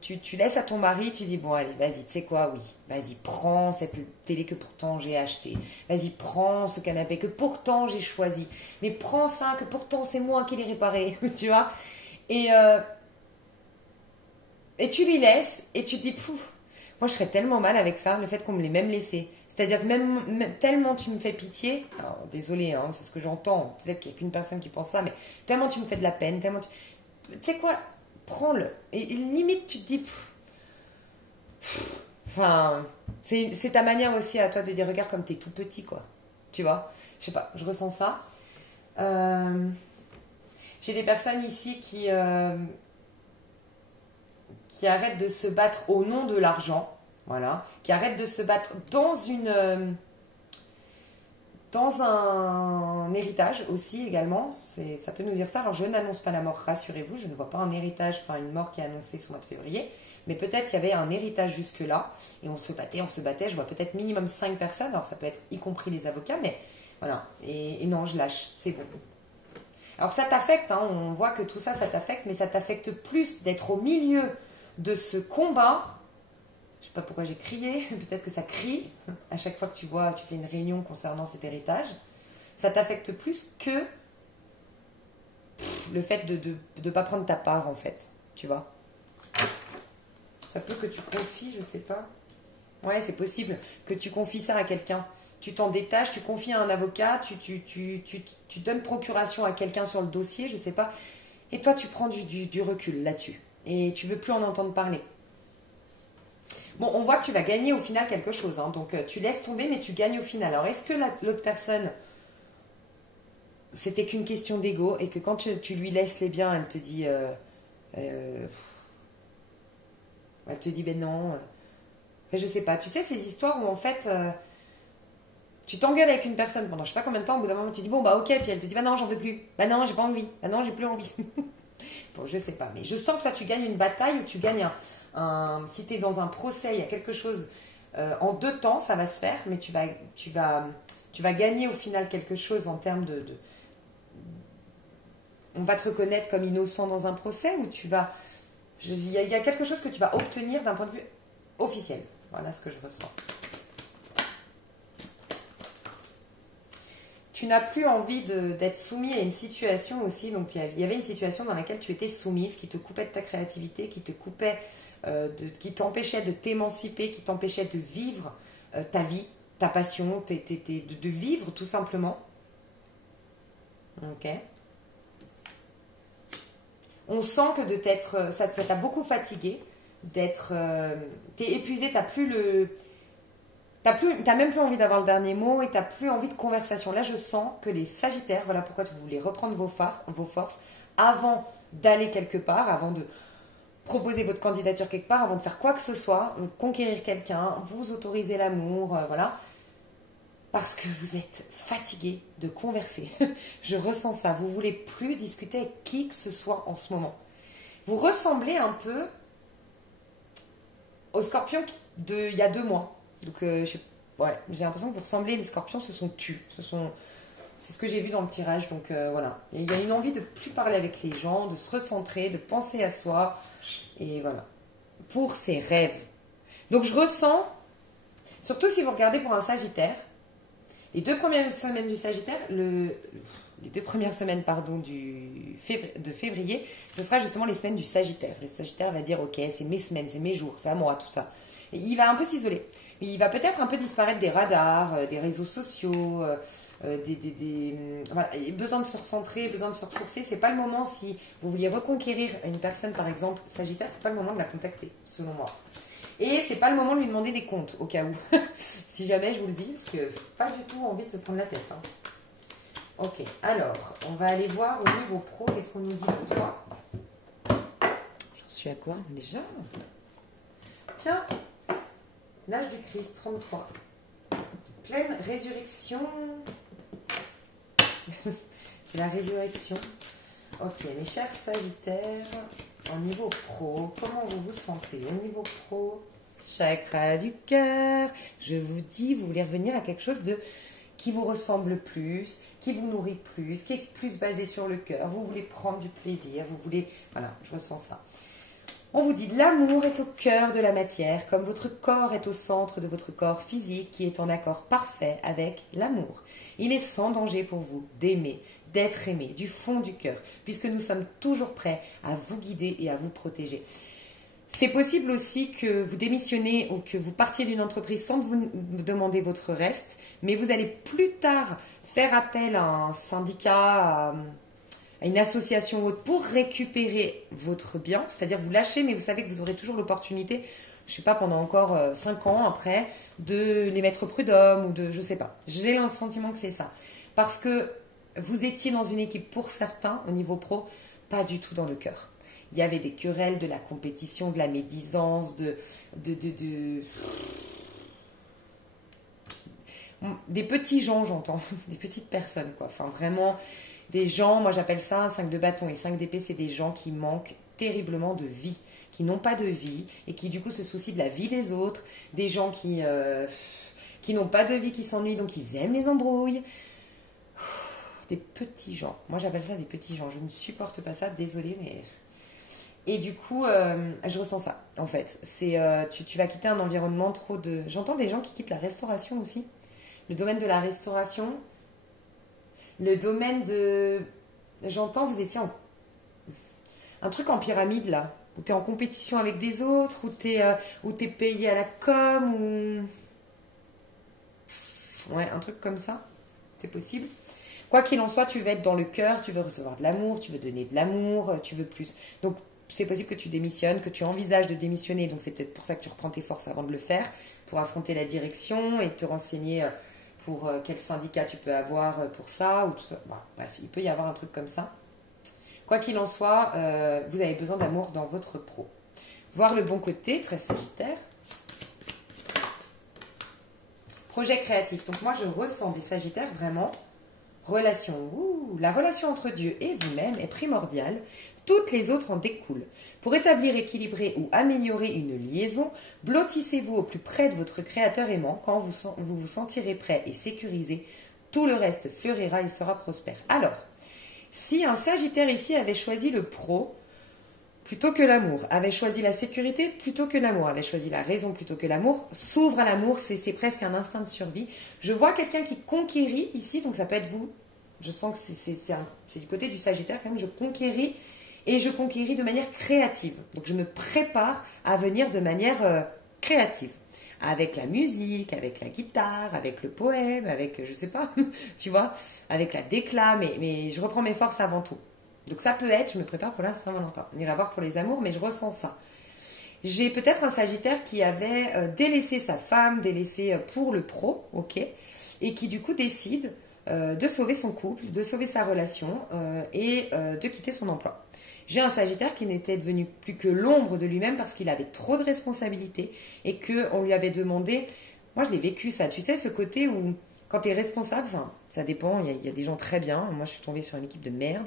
tu laisses à ton mari, tu dis bon allez vas-y, tu sais quoi, oui, vas-y prends cette télé que pourtant j'ai acheté, vas-y prends ce canapé que pourtant j'ai choisi, mais prends ça que pourtant c'est moi qui l'ai réparé, tu vois. Et Et tu lui laisses et tu te dis, pouf, moi je serais tellement mal avec ça, le fait qu'on me l'ait même laissé. C'est-à-dire que même tellement tu me fais pitié, alors désolé, hein, c'est ce que j'entends, peut-être qu'il n'y a qu'une personne qui pense ça, mais tellement tu me fais de la peine, tellement tu sais quoi, prends-le. Et limite tu te dis, enfin, c'est ta manière aussi à toi de dire, regarde comme t'es tout petit, quoi. Tu vois, je sais pas, je ressens ça. J'ai des personnes ici qui arrêtent de se battre au nom de l'argent, voilà, qui arrêtent de se battre dans un héritage aussi également. Ça peut nous dire ça. Alors je n'annonce pas la mort, rassurez-vous, je ne vois pas un héritage, enfin une mort qui est annoncée ce mois de février, mais peut-être qu'il y avait un héritage jusque-là, et on se battait, je vois peut-être minimum 5 personnes, alors ça peut être y compris les avocats, mais voilà, et non, je lâche, c'est bon. Alors ça t'affecte, hein, on voit que tout ça, ça t'affecte, mais ça t'affecte plus d'être au milieu de ce combat. Je sais pas pourquoi j'ai crié, peut-être que ça crie à chaque fois que tu fais une réunion concernant cet héritage. Ça t'affecte plus que le fait de ne pas prendre ta part, en fait, tu vois. Ça peut que tu confies, je sais pas. Ouais, c'est possible que tu confies ça à quelqu'un. Tu t'en détaches, tu confies à un avocat, tu donnes procuration à quelqu'un sur le dossier, je sais pas. Et toi, tu prends du recul là-dessus. Et tu veux plus en entendre parler. Bon, on voit que tu vas gagner au final quelque chose. Hein, donc, tu laisses tomber, mais tu gagnes au final. Alors, est-ce que l'autre personne, c'était qu'une question d'ego et que quand tu lui laisses les biens, elle te dit... elle te dit, ben non... je sais pas. Tu sais, ces histoires où en fait... tu t'engueules avec une personne pendant je sais pas combien de temps, au bout d'un moment tu dis bon bah ok, puis elle te dit bah non j'en veux plus, bah non j'ai pas envie, bah non j'ai plus envie. Bon je sais pas, mais je sens que toi tu gagnes une bataille ou tu gagnes si tu es dans un procès, il y a quelque chose en 2 temps ça va se faire, mais tu vas gagner au final quelque chose en termes on va te reconnaître comme innocent dans un procès ou il y a quelque chose que tu vas obtenir d'un point de vue officiel. Voilà ce que je ressens. Tu n'as plus envie d'être soumis à une situation aussi. Donc, il y avait une situation dans laquelle tu étais soumise, qui te coupait de ta créativité, qui te coupait, qui t'empêchait de t'émanciper, qui t'empêchait de vivre ta vie, ta passion, de vivre tout simplement. Ok. On sent que ça t'a beaucoup fatigué, t'es épuisé, t'as même plus envie d'avoir le dernier mot et t'as plus envie de conversation. Là, je sens que les Sagittaires, voilà pourquoi vous voulez reprendre vos forces avant d'aller quelque part, avant de proposer votre candidature quelque part, avant de faire quoi que ce soit, conquérir quelqu'un, vous autoriser l'amour, voilà. Parce que vous êtes fatigué de converser. Je ressens ça. Vous voulez plus discuter avec qui que ce soit en ce moment. Vous ressemblez un peu au Scorpion il y a 2 mois. Donc, j'ai l'impression que vous ressemblez, les Scorpions se sont tus. C'est ce que j'ai vu dans le tirage. Donc, voilà. Il y a une envie de plus parler avec les gens, de se recentrer, de penser à soi. Et voilà. Pour ses rêves. Donc, je ressens, surtout si vous regardez pour un Sagittaire, les 2 premières semaines du Sagittaire, les 2 premières semaines, pardon, de février, ce sera justement les semaines du Sagittaire. Le Sagittaire va dire, ok, c'est mes semaines, c'est mes jours, c'est à moi, tout ça. Et il va un peu s'isoler. Il va peut-être un peu disparaître des radars, des réseaux sociaux, voilà. Besoin de se recentrer, besoin de se ressourcer. C'est pas le moment, si vous vouliez reconquérir une personne, par exemple, Sagittaire, c'est pas le moment de la contacter, selon moi. Et c'est pas le moment de lui demander des comptes, au cas où. Si jamais, je vous le dis, parce que pas du tout envie de se prendre la tête. Hein. Ok, alors, on va aller voir au niveau pro, qu'est-ce qu'on nous dit pour toi. J'en suis à quoi déjà? Tiens, l'âge du Christ, 33. Pleine résurrection. C'est la résurrection. Ok, mes chers Sagittaires, au niveau pro, comment vous vous sentez? Au niveau pro, chakra du cœur, je vous dis, vous voulez revenir à quelque chose qui vous ressemble plus, qui vous nourrit plus, qui est plus basé sur le cœur. Vous voulez prendre du plaisir, vous voulez... Voilà, je ressens ça. On vous dit, l'amour est au cœur de la matière, comme votre corps est au centre de votre corps physique qui est en accord parfait avec l'amour. Il est sans danger pour vous d'aimer, d'être aimé du fond du cœur, puisque nous sommes toujours prêts à vous guider et à vous protéger. C'est possible aussi que vous démissionnez ou que vous partiez d'une entreprise sans vous demander votre reste, mais vous allez plus tard faire appel à un syndicat, à une association ou autre pour récupérer votre bien, c'est-à-dire vous lâchez, mais vous savez que vous aurez toujours l'opportunité, je ne sais pas, pendant encore 5 ans après, de les mettre prud'homme ou de, je ne sais pas. J'ai le sentiment que c'est ça. Parce que vous étiez dans une équipe pour certains, au niveau pro, pas du tout dans le cœur. Il y avait des querelles, de la compétition, de la médisance, des petits gens, j'entends, des petites personnes, quoi. Enfin, vraiment, des gens, moi j'appelle ça 5 de bâton et 5 d'épée, c'est des gens qui manquent terriblement de vie, qui n'ont pas de vie et qui du coup se soucient de la vie des autres, des gens qui n'ont pas de vie, qui s'ennuient, donc ils aiment les embrouilles. Des petits gens, moi j'appelle ça des petits gens, je ne supporte pas ça, désolée, mais... Et du coup, je ressens ça, en fait. C'est, tu vas quitter un environnement trop de... J'entends des gens qui quittent la restauration aussi. Le domaine de la restauration. Le domaine de... J'entends, vous étiez en... Un truc en pyramide, là. Où tu es en compétition avec des autres, où tu es payé à la com, ou... Ouais, un truc comme ça. C'est possible. Quoi qu'il en soit, tu veux être dans le cœur, tu veux recevoir de l'amour, tu veux donner de l'amour, tu veux plus. Donc, c'est possible que tu démissionnes, que tu envisages de démissionner. Donc, c'est peut-être pour ça que tu reprends tes forces avant de le faire, pour affronter la direction et te renseigner pour quel syndicat tu peux avoir pour ça ou tout ça. Bon, bref, il peut y avoir un truc comme ça. Quoi qu'il en soit, vous avez besoin d'amour dans votre pro. Voir le bon côté, très Sagittaire. Projet créatif. Donc, moi, je ressens des Sagittaires vraiment. Relation. La relation entre Dieu et vous-même est primordiale. Toutes les autres en découlent. Pour établir, équilibrer ou améliorer une liaison, blottissez-vous au plus près de votre créateur aimant. Quand vous vous sentirez prêt et sécurisé, tout le reste fleurira et sera prospère. Alors, si un Sagittaire ici avait choisi le pro plutôt que l'amour, avait choisi la sécurité plutôt que l'amour, avait choisi la raison plutôt que l'amour, s'ouvre à l'amour, c'est presque un instinct de survie. Je vois quelqu'un qui conquérit ici, donc ça peut être vous. Je sens que c'est du côté du Sagittaire quand même, je conquéris. Et je conquéris de manière créative. Donc je me prépare à venir de manière créative. Avec la musique, avec la guitare, avec le poème, avec, je sais pas, tu vois, avec la décla, mais je reprends mes forces avant tout. Donc ça peut être, je me prépare pour la Saint-Valentin. On ira voir pour les amours, mais je ressens ça. J'ai peut-être un Sagittaire qui avait délaissé sa femme, délaissé pour le pro, ok, et qui du coup décide de sauver son couple, de sauver sa relation et de quitter son emploi. J'ai un Sagittaire qui n'était devenu plus que l'ombre de lui-même parce qu'il avait trop de responsabilités et qu'on lui avait demandé... Moi, je l'ai vécu ça, tu sais, ce côté où quand tu es responsable, enfin, ça dépend, il y a des gens très bien. Moi, je suis tombée sur une équipe de merde,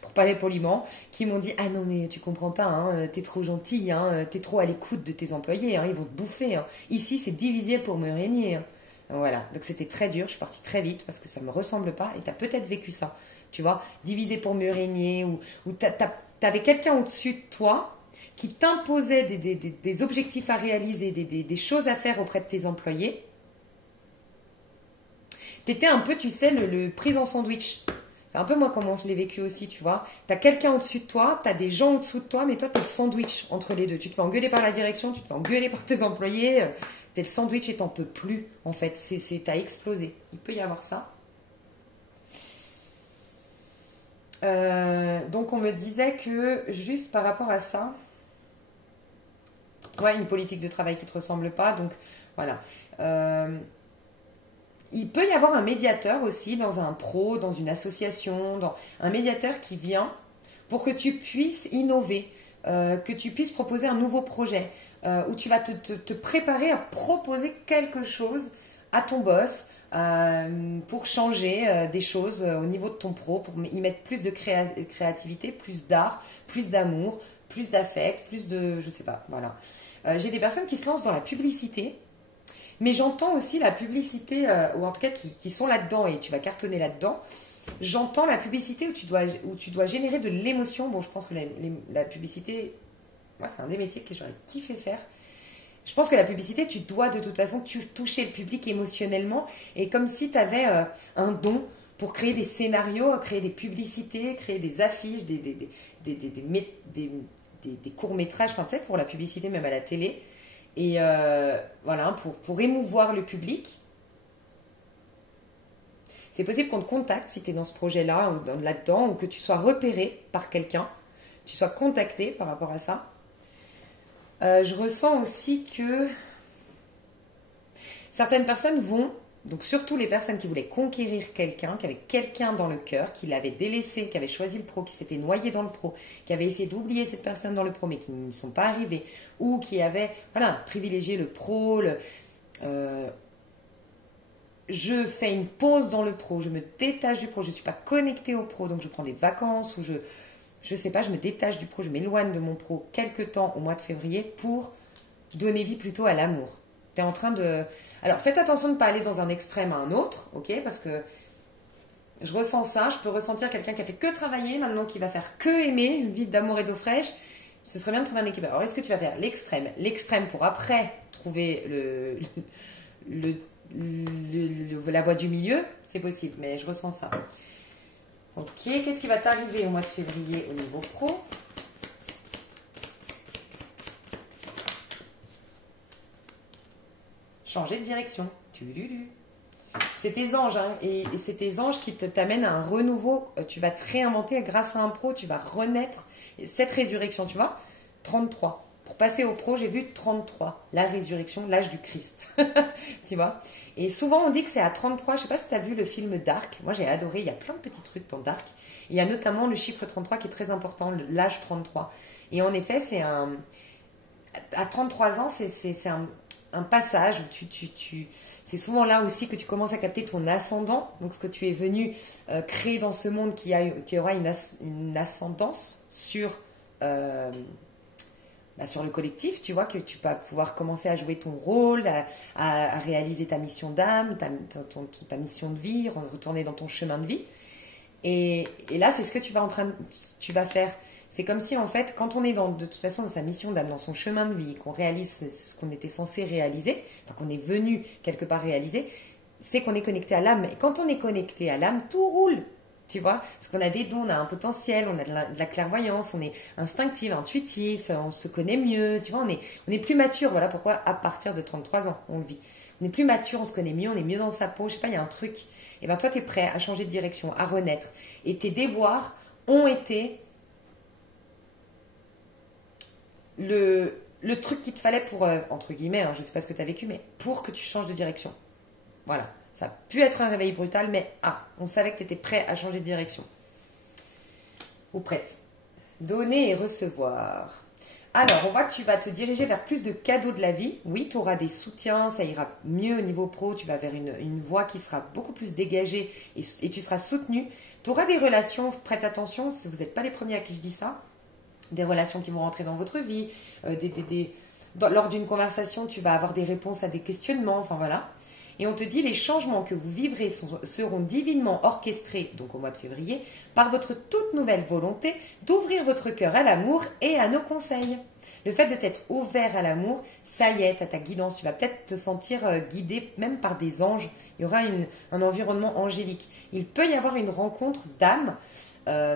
pour parler poliment, qui m'ont dit « Ah non, mais tu comprends pas, hein, t'es trop gentil, hein, t'es trop à l'écoute de tes employés, hein, ils vont te bouffer. Hein. Ici, c'est divisé pour me régner. Hein. » Voilà, donc c'était très dur, je suis partie très vite parce que ça ne me ressemble pas et tu as peut-être vécu ça. Tu vois, divisé pour mieux régner, ou t'avais quelqu'un au-dessus de toi qui t'imposait des objectifs à réaliser, des choses à faire auprès de tes employés. T'étais un peu, tu sais, le prise en sandwich. C'est un peu moi comment je l'ai vécu aussi, tu vois. T'as quelqu'un au-dessus de toi, t'as des gens au-dessous de toi, mais toi, t'es le sandwich entre les deux. Tu te fais engueuler par la direction, tu te fais engueuler par tes employés. T'es le sandwich et t'en peux plus, en fait. T'as explosé. Il peut y avoir ça. Donc on me disait que juste par rapport à ça, ouais, une politique de travail qui ne te ressemble pas, donc voilà. Il peut y avoir un médiateur aussi dans un pro, dans une association, un médiateur qui vient pour que tu puisses innover, que tu puisses proposer un nouveau projet, où tu vas te préparer à proposer quelque chose à ton boss, pour changer des choses au niveau de ton pro, pour y mettre plus de créativité, plus d'art, plus d'amour, plus d'affect, plus de... je sais pas, voilà. J'ai des personnes qui se lancent dans la publicité, mais j'entends aussi la publicité, ou en tout cas qui sont là-dedans, et tu vas cartonner là-dedans. J'entends la publicité où tu dois générer de l'émotion. Bon, je pense que la publicité, moi, c'est un des métiers que j'aurais kiffé faire. Je pense que la publicité, tu dois de toute façon toucher le public émotionnellement, et comme si tu avais un don pour créer des scénarios, créer des publicités, créer des affiches, des courts-métrages, enfin, tu sais, pour la publicité, même à la télé. Et voilà, pour émouvoir le public. C'est possible qu'on te contacte si tu es dans ce projet-là ou là-dedans, ou que tu sois repéré par quelqu'un, tu sois contacté par rapport à ça. Je ressens aussi que certaines personnes vont, donc surtout les personnes qui voulaient conquérir quelqu'un, qui avaient quelqu'un dans le cœur, qui l'avaient délaissé, qui avaient choisi le pro, qui s'étaient noyés dans le pro, qui avaient essayé d'oublier cette personne dans le pro, mais qui n'y sont pas arrivés, ou qui avaient privilégié le pro, je fais une pause dans le pro, je me détache du pro, je ne suis pas connectée au pro, donc je prends des vacances, ou je sais pas, je me détache du pro, je m'éloigne de mon pro quelque temps au mois de février pour donner vie plutôt à l'amour. Tu es en train de... Alors, faites attention de ne pas aller dans un extrême à un autre, ok? Parce que je ressens ça, je peux ressentir quelqu'un qui a fait que travailler, maintenant qui va faire que aimer, vivre d'amour et d'eau fraîche. Ce serait bien de trouver un équilibre. Alors, est-ce que tu vas faire l'extrême pour après trouver la voie du milieu? C'est possible, mais je ressens ça. Ok, qu'est-ce qui va t'arriver au mois de février au niveau pro? Changer de direction. C'est tes anges, hein, et c'est tes anges qui t'amènent à un renouveau. Tu vas te réinventer grâce à un pro, tu vas renaître. Cette résurrection, tu vois, 33. Pour passer au pro, j'ai vu 33. La résurrection, l'âge du Christ. Tu vois? Et souvent, on dit que c'est à 33. Je ne sais pas si tu as vu le film Dark. Moi, j'ai adoré. Il y a plein de petits trucs dans Dark. Il y a notamment le chiffre 33 qui est très important, l'âge 33. Et en effet, c'est un... À 33 ans, c'est un passage où c'est souvent là aussi que tu commences à capter ton ascendant. Donc, ce que tu es venu créer dans ce monde qui aura une ascendance sur... sur le collectif, tu vois, que tu vas pouvoir commencer à jouer ton rôle, à réaliser ta mission d'âme, ta mission de vie, retourner dans ton chemin de vie. Et là, c'est ce que tu vas faire. C'est comme si, en fait, quand on est de toute façon dans sa mission d'âme, dans son chemin de vie, qu'on réalise ce qu'on était censé réaliser, enfin qu'on est venu quelque part réaliser, c'est qu'on est connecté à l'âme. Et quand on est connecté à l'âme, tout roule. Tu vois, parce qu'on a des dons, on a un potentiel, on a de la clairvoyance, on est instinctif, intuitif, on se connaît mieux, tu vois, on est plus mature. Voilà pourquoi à partir de 33 ans, on le vit. On est plus mature, on se connaît mieux, on est mieux dans sa peau, je sais pas, il y a un truc. Et bien toi, tu es prêt à changer de direction, à renaître. Et tes déboires ont été le truc qu'il te fallait pour, entre guillemets, je sais pas ce que tu as vécu, mais pour que tu changes de direction. Voilà. Ça a pu être un réveil brutal, mais on savait que tu étais prêt à changer de direction. Ou prête. Donner et recevoir. Alors, on voit que tu vas te diriger vers plus de cadeaux de la vie. Oui, tu auras des soutiens, ça ira mieux au niveau pro. Tu vas vers une voie qui sera beaucoup plus dégagée et tu seras soutenu. Tu auras des relations, prête attention, si vous n'êtes pas les premiers à qui je dis ça. Des relations qui vont rentrer dans votre vie. Lors d'une conversation, tu vas avoir des réponses à des questionnements. Enfin, voilà. Et on te dit, les changements que vous vivrez seront divinement orchestrés, donc au mois de février, par votre toute nouvelle volonté d'ouvrir votre cœur à l'amour et à nos conseils. Le fait de t'être ouvert à l'amour, ça y est, tu as ta guidance. Tu vas peut-être te sentir guidé même par des anges. Il y aura un environnement angélique. Il peut y avoir une rencontre d'âme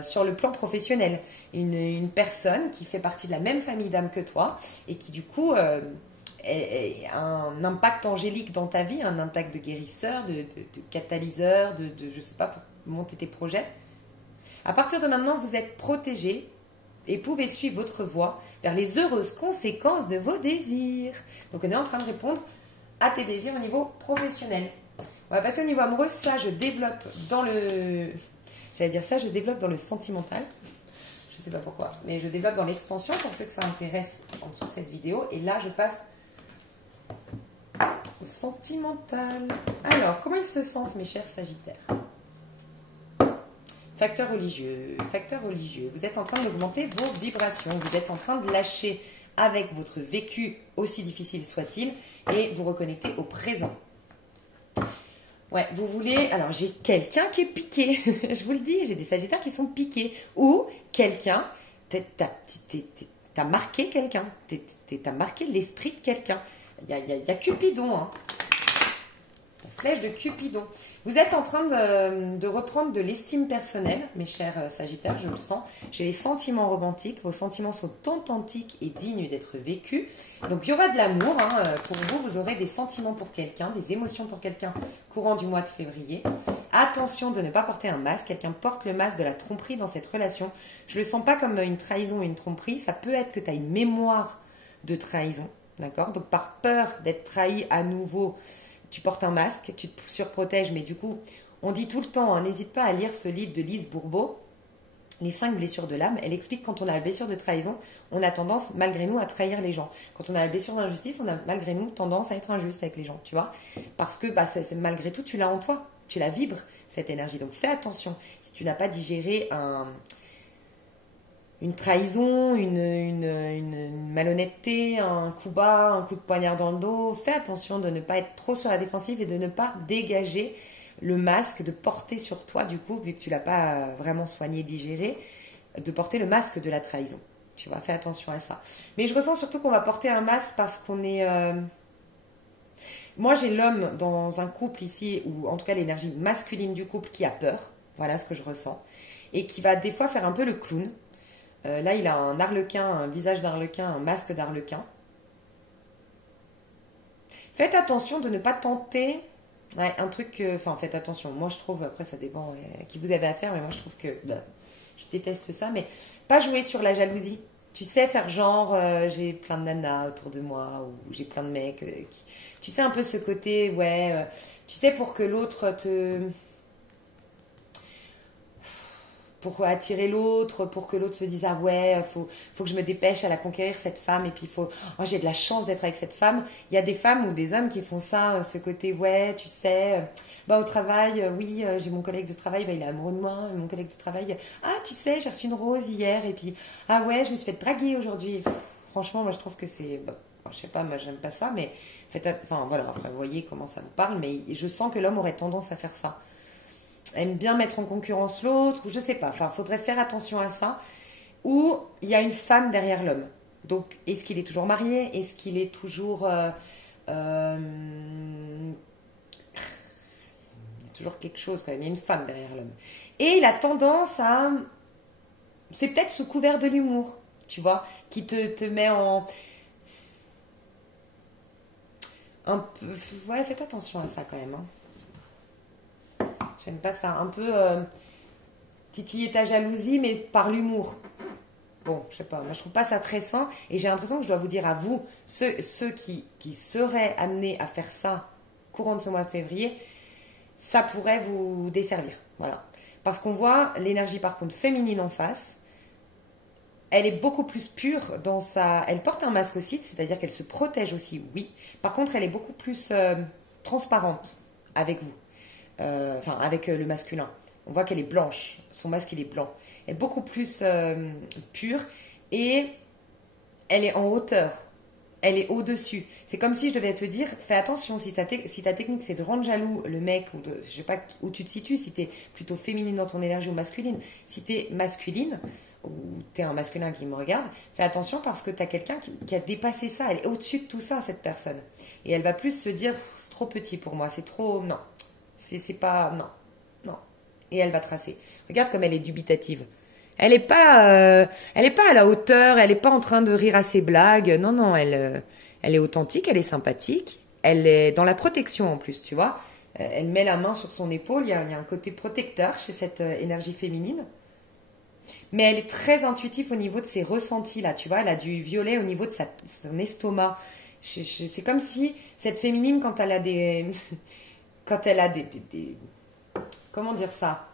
sur le plan professionnel. Une personne qui fait partie de la même famille d'âme que toi et qui du coup... un impact angélique dans ta vie, un impact de guérisseur, de catalyseur, je sais pas, pour monter tes projets. À partir de maintenant, vous êtes protégés et pouvez suivre votre voie vers les heureuses conséquences de vos désirs. Donc, on est en train de répondre à tes désirs au niveau professionnel. On va passer au niveau amoureux. Ça, je développe dans le... J'allais dire ça, je développe dans le sentimental. Je sais pas pourquoi, mais je développe dans l'extension pour ceux que ça intéresse en dessous de cette vidéo. Et là, je passe au sentimental. Alors, comment ils se sentent, mes chers Sagittaires? Facteur religieux. Facteur religieux. Vous êtes en train d'augmenter vos vibrations. Vous êtes en train de lâcher avec votre vécu, aussi difficile soit-il, et vous reconnecter au présent. Ouais, vous voulez... Alors, j'ai quelqu'un qui est piqué. Je vous le dis, j'ai des Sagittaires qui sont piqués. Ou quelqu'un... T'as marqué quelqu'un. T'as marqué l'esprit de quelqu'un. Il y a Cupidon. Hein. La flèche de Cupidon. Vous êtes en train de reprendre de l'estime personnelle, mes chers Sagittaires, je le sens. J'ai les sentiments romantiques. Vos sentiments sont authentiques et dignes d'être vécus. Donc, il y aura de l'amour. Pour vous, vous aurez des sentiments pour quelqu'un, des émotions pour quelqu'un courant du mois de février. Attention de ne pas porter un masque. Quelqu'un porte le masque de la tromperie dans cette relation. Je ne le sens pas comme une trahison ou une tromperie. Ça peut être que tu as une mémoire de trahison. D'accord? Donc, par peur d'être trahi à nouveau, tu portes un masque, tu te surprotèges, mais du coup, on dit tout le temps, n'hésite pas à lire ce livre de Lise Bourbeau, Les 5 blessures de l'âme. Elle explique quand on a la blessure de trahison, on a tendance, malgré nous, à trahir les gens. Quand on a la blessure d'injustice, on a malgré nous tendance à être injuste avec les gens, tu vois. Parce que malgré tout, tu l'as en toi, tu la vibres, cette énergie. Donc fais attention, si tu n'as pas digéré une trahison, une malhonnêteté, un coup bas, un coup de poignard dans le dos. Fais attention de ne pas être trop sur la défensive et de ne pas dégager le masque, de porter sur toi, du coup, vu que tu l'as pas vraiment soigné, digéré, de porter le masque de la trahison. Tu vois, fais attention à ça. Mais je ressens surtout qu'on va porter un masque parce qu'on est... Moi, j'ai l'homme dans un couple ici, ou en tout cas l'énergie masculine du couple qui a peur. Voilà ce que je ressens. Et qui va des fois faire un peu le clown. Là, il a un arlequin, un visage d'arlequin, un masque d'arlequin. Faites attention de ne pas tenter un truc... Enfin, faites attention. Moi, je trouve, après, ça dépend qui vous avez affaire, mais moi, je trouve que... je déteste ça, mais pas jouer sur la jalousie. Tu sais, faire genre, j'ai plein de nanas autour de moi, ou j'ai plein de mecs. Tu sais, un peu ce côté, tu sais, pour que l'autre pour attirer l'autre, pour que l'autre se dise ah ouais, faut que je me dépêche à la conquérir cette femme et puis j'ai de la chance d'être avec cette femme. Il y a des femmes ou des hommes qui font ça, ce côté tu sais, au travail, oui, j'ai mon collègue de travail, il est amoureux de moi, mon collègue de travail, tu sais, j'ai reçu une rose hier et puis ah ouais, je me suis fait draguer aujourd'hui. Franchement, moi je trouve que c'est je sais pas, moi j'aime pas ça, mais voilà, après vous voyez comment ça vous parle, mais je sens que l'homme aurait tendance à faire ça. Aime bien mettre en concurrence l'autre, ou je sais pas. Faudrait faire attention à ça. Ou il y a une femme derrière l'homme. Donc, est-ce qu'il est toujours marié? Est-ce qu'il est toujours... il y a toujours quelque chose quand même. Il y a une femme derrière l'homme. Et il a tendance à... C'est peut-être sous couvert de l'humour, tu vois, qui te met en... Un peu... Ouais, faites attention à ça quand même, J'aime pas ça. Un peu titiller ta jalousie, mais par l'humour. Bon, je sais pas. Moi, je trouve pas ça très sain. Et j'ai l'impression que je dois vous dire à vous, ceux qui seraient amenés à faire ça courant de ce mois de février, ça pourrait vous desservir. Voilà. Parce qu'on voit l'énergie, par contre, féminine en face. Elle est beaucoup plus pure dans sa... Elle porte un masque aussi, c'est-à-dire qu'elle se protège aussi, oui. Par contre, elle est beaucoup plus transparente avec vous. Avec le masculin. On voit qu'elle est blanche. Son masque, il est blanc. Elle est beaucoup plus pure et elle est en hauteur. Elle est au-dessus. C'est comme si je devais te dire, fais attention, si ta technique c'est de rendre jaloux le mec, ou je sais pas où tu te situes, si tu es plutôt féminine dans ton énergie ou masculine. Si tu es masculine, ou tu es un masculin qui me regarde, fais attention parce que tu as quelqu'un qui a dépassé ça. Elle est au-dessus de tout ça, cette personne. Et elle va plus se dire, c'est trop petit pour moi, c'est trop... Non. C'est pas... Non. Et elle va tracer. Regarde comme elle est dubitative. Elle est pas à la hauteur, elle est pas en train de rire à ses blagues. Non, elle est authentique, elle est sympathique. Elle est dans la protection en plus, tu vois. Elle met la main sur son épaule, il y a un côté protecteur chez cette énergie féminine. Mais elle est très intuitive au niveau de ses ressentis, là, tu vois. Elle a du violet au niveau de son estomac. C'est comme si cette féminine, quand elle a des... Quand elle a des comment dire ça,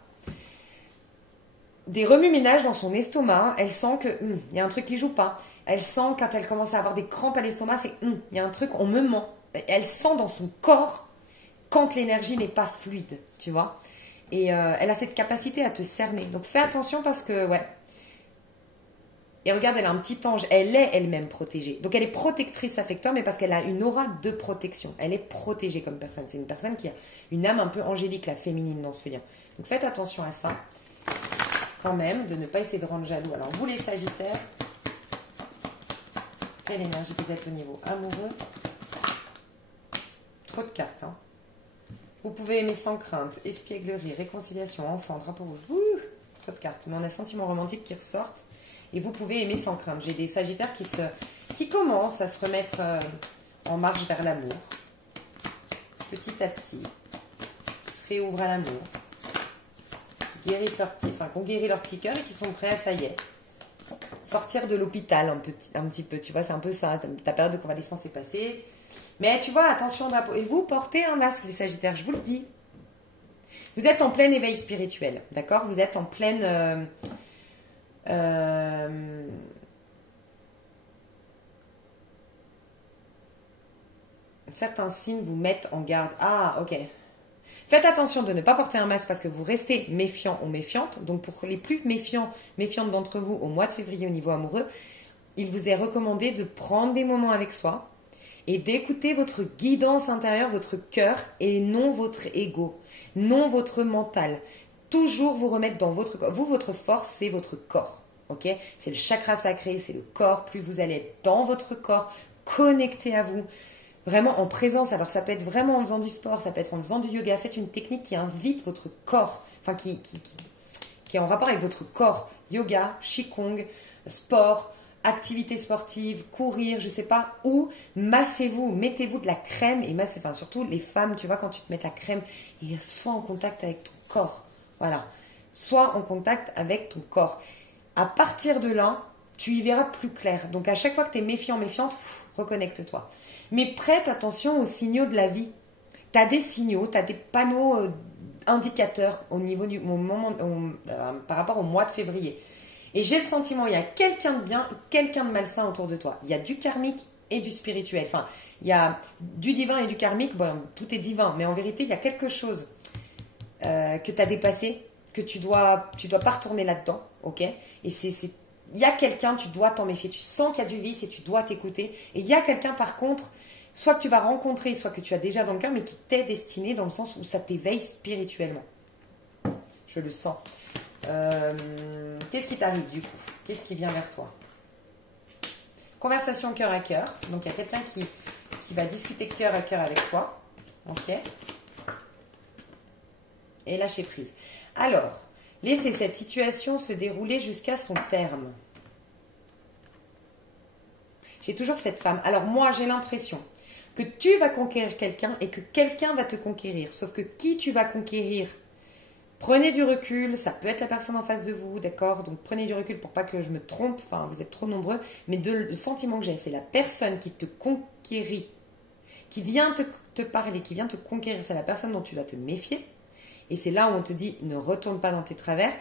des remue-ménages dans son estomac, elle sent que y a un truc qui joue pas. Elle sent quand elle commence à avoir des crampes à l'estomac, c'est il y a un truc, on me ment. Elle sent dans son corps quand l'énergie n'est pas fluide, tu vois. Et elle a cette capacité à te cerner. Donc fais attention parce que Et regarde, elle a un petit ange. Elle est elle-même protégée. Donc elle est protectrice affecteur, mais parce qu'elle a une aura de protection. Elle est protégée comme personne. C'est une personne qui a une âme un peu angélique, la féminine dans ce lien. Donc faites attention à ça, quand même, de ne pas essayer de rendre jaloux. Alors vous les Sagittaires, quelle énergie vous êtes au niveau amoureux? Trop de cartes, Vous pouvez aimer sans crainte, espièglerie, réconciliation, enfant, drapeau rouge. Ouh, trop de cartes. Mais on a sentiments romantiques qui ressortent. Et vous pouvez aimer sans crainte. J'ai des sagittaires qui commencent à se remettre en marche vers l'amour. Petit à petit. Qui se réouvrent à l'amour. Qui guérissent qui ont guéri leur petit cœur et qui sont prêts à, ça y est, sortir de l'hôpital un petit peu. Tu vois, c'est un peu ça. Ta période de convalescence est passée. Mais tu vois, attention drapeau. Et vous portez un astre, les sagittaires, je vous le dis. Vous êtes en plein éveil spirituel, d'accord? Vous êtes en pleine... certains signes vous mettent en garde. Ah, ok. Faites attention de ne pas porter un masque parce que vous restez méfiant ou méfiante. Donc pour les plus méfiantes d'entre vous au mois de février au niveau amoureux, il vous est recommandé de prendre des moments avec soi et d'écouter votre guidance intérieure, votre cœur et non votre ego, non votre mental. Toujours vous remettre dans votre corps. Vous, votre force, c'est votre corps. Ok? C'est le chakra sacré, c'est le corps. Plus vous allez être dans votre corps, connecté à vous, vraiment en présence. Alors ça peut être vraiment en faisant du sport, ça peut être en faisant du yoga. Faites une technique qui invite votre corps, enfin qui est en rapport avec votre corps. Yoga, qigong, sport, activité sportive, courir, je sais pas, ou massez-vous, mettez-vous de la crème et massez, enfin surtout les femmes, tu vois, quand tu te mets de la crème, et sois en contact avec ton corps. Voilà. Sois en contact avec ton corps. À partir de là, tu y verras plus clair. Donc à chaque fois que tu es méfiant, méfiante, reconnecte-toi. Mais prête attention aux signaux de la vie. Tu as des signaux, tu as des panneaux indicateurs au niveau du moment, par rapport au mois de février. Et j'ai le sentiment, il y a quelqu'un de bien, quelqu'un de malsain autour de toi. Il y a du karmique et du spirituel. Enfin, il y a du divin et du karmique. Bon, tout est divin, mais en vérité, il y a quelque chose que tu as dépassé, que tu dois pas retourner là-dedans, ok? Et il y a quelqu'un, tu dois t'en méfier. Tu sens qu'il y a du vice et tu dois t'écouter. Et il y a quelqu'un, par contre, soit que tu vas rencontrer, soit que tu as déjà dans le cœur, mais qui t'est destiné dans le sens où ça t'éveille spirituellement. Je le sens. Qu'est-ce qui t'arrive du coup? Qu'est-ce qui vient vers toi? Conversation cœur à cœur. Donc il y a quelqu'un qui va discuter cœur à cœur avec toi. Ok. Et lâcher prise. Alors, laissez cette situation se dérouler jusqu'à son terme. J'ai toujours cette femme. Alors moi, j'ai l'impression que tu vas conquérir quelqu'un et que quelqu'un va te conquérir. Sauf que qui tu vas conquérir? Prenez du recul, ça peut être la personne en face de vous, d'accord? Donc prenez du recul pour pas que je me trompe, enfin vous êtes trop nombreux, mais le sentiment que j'ai, c'est la personne qui te conquérit, qui vient te parler, qui vient te conquérir, c'est la personne dont tu dois te méfier. Et c'est là où on te dit ne retourne pas dans tes travers.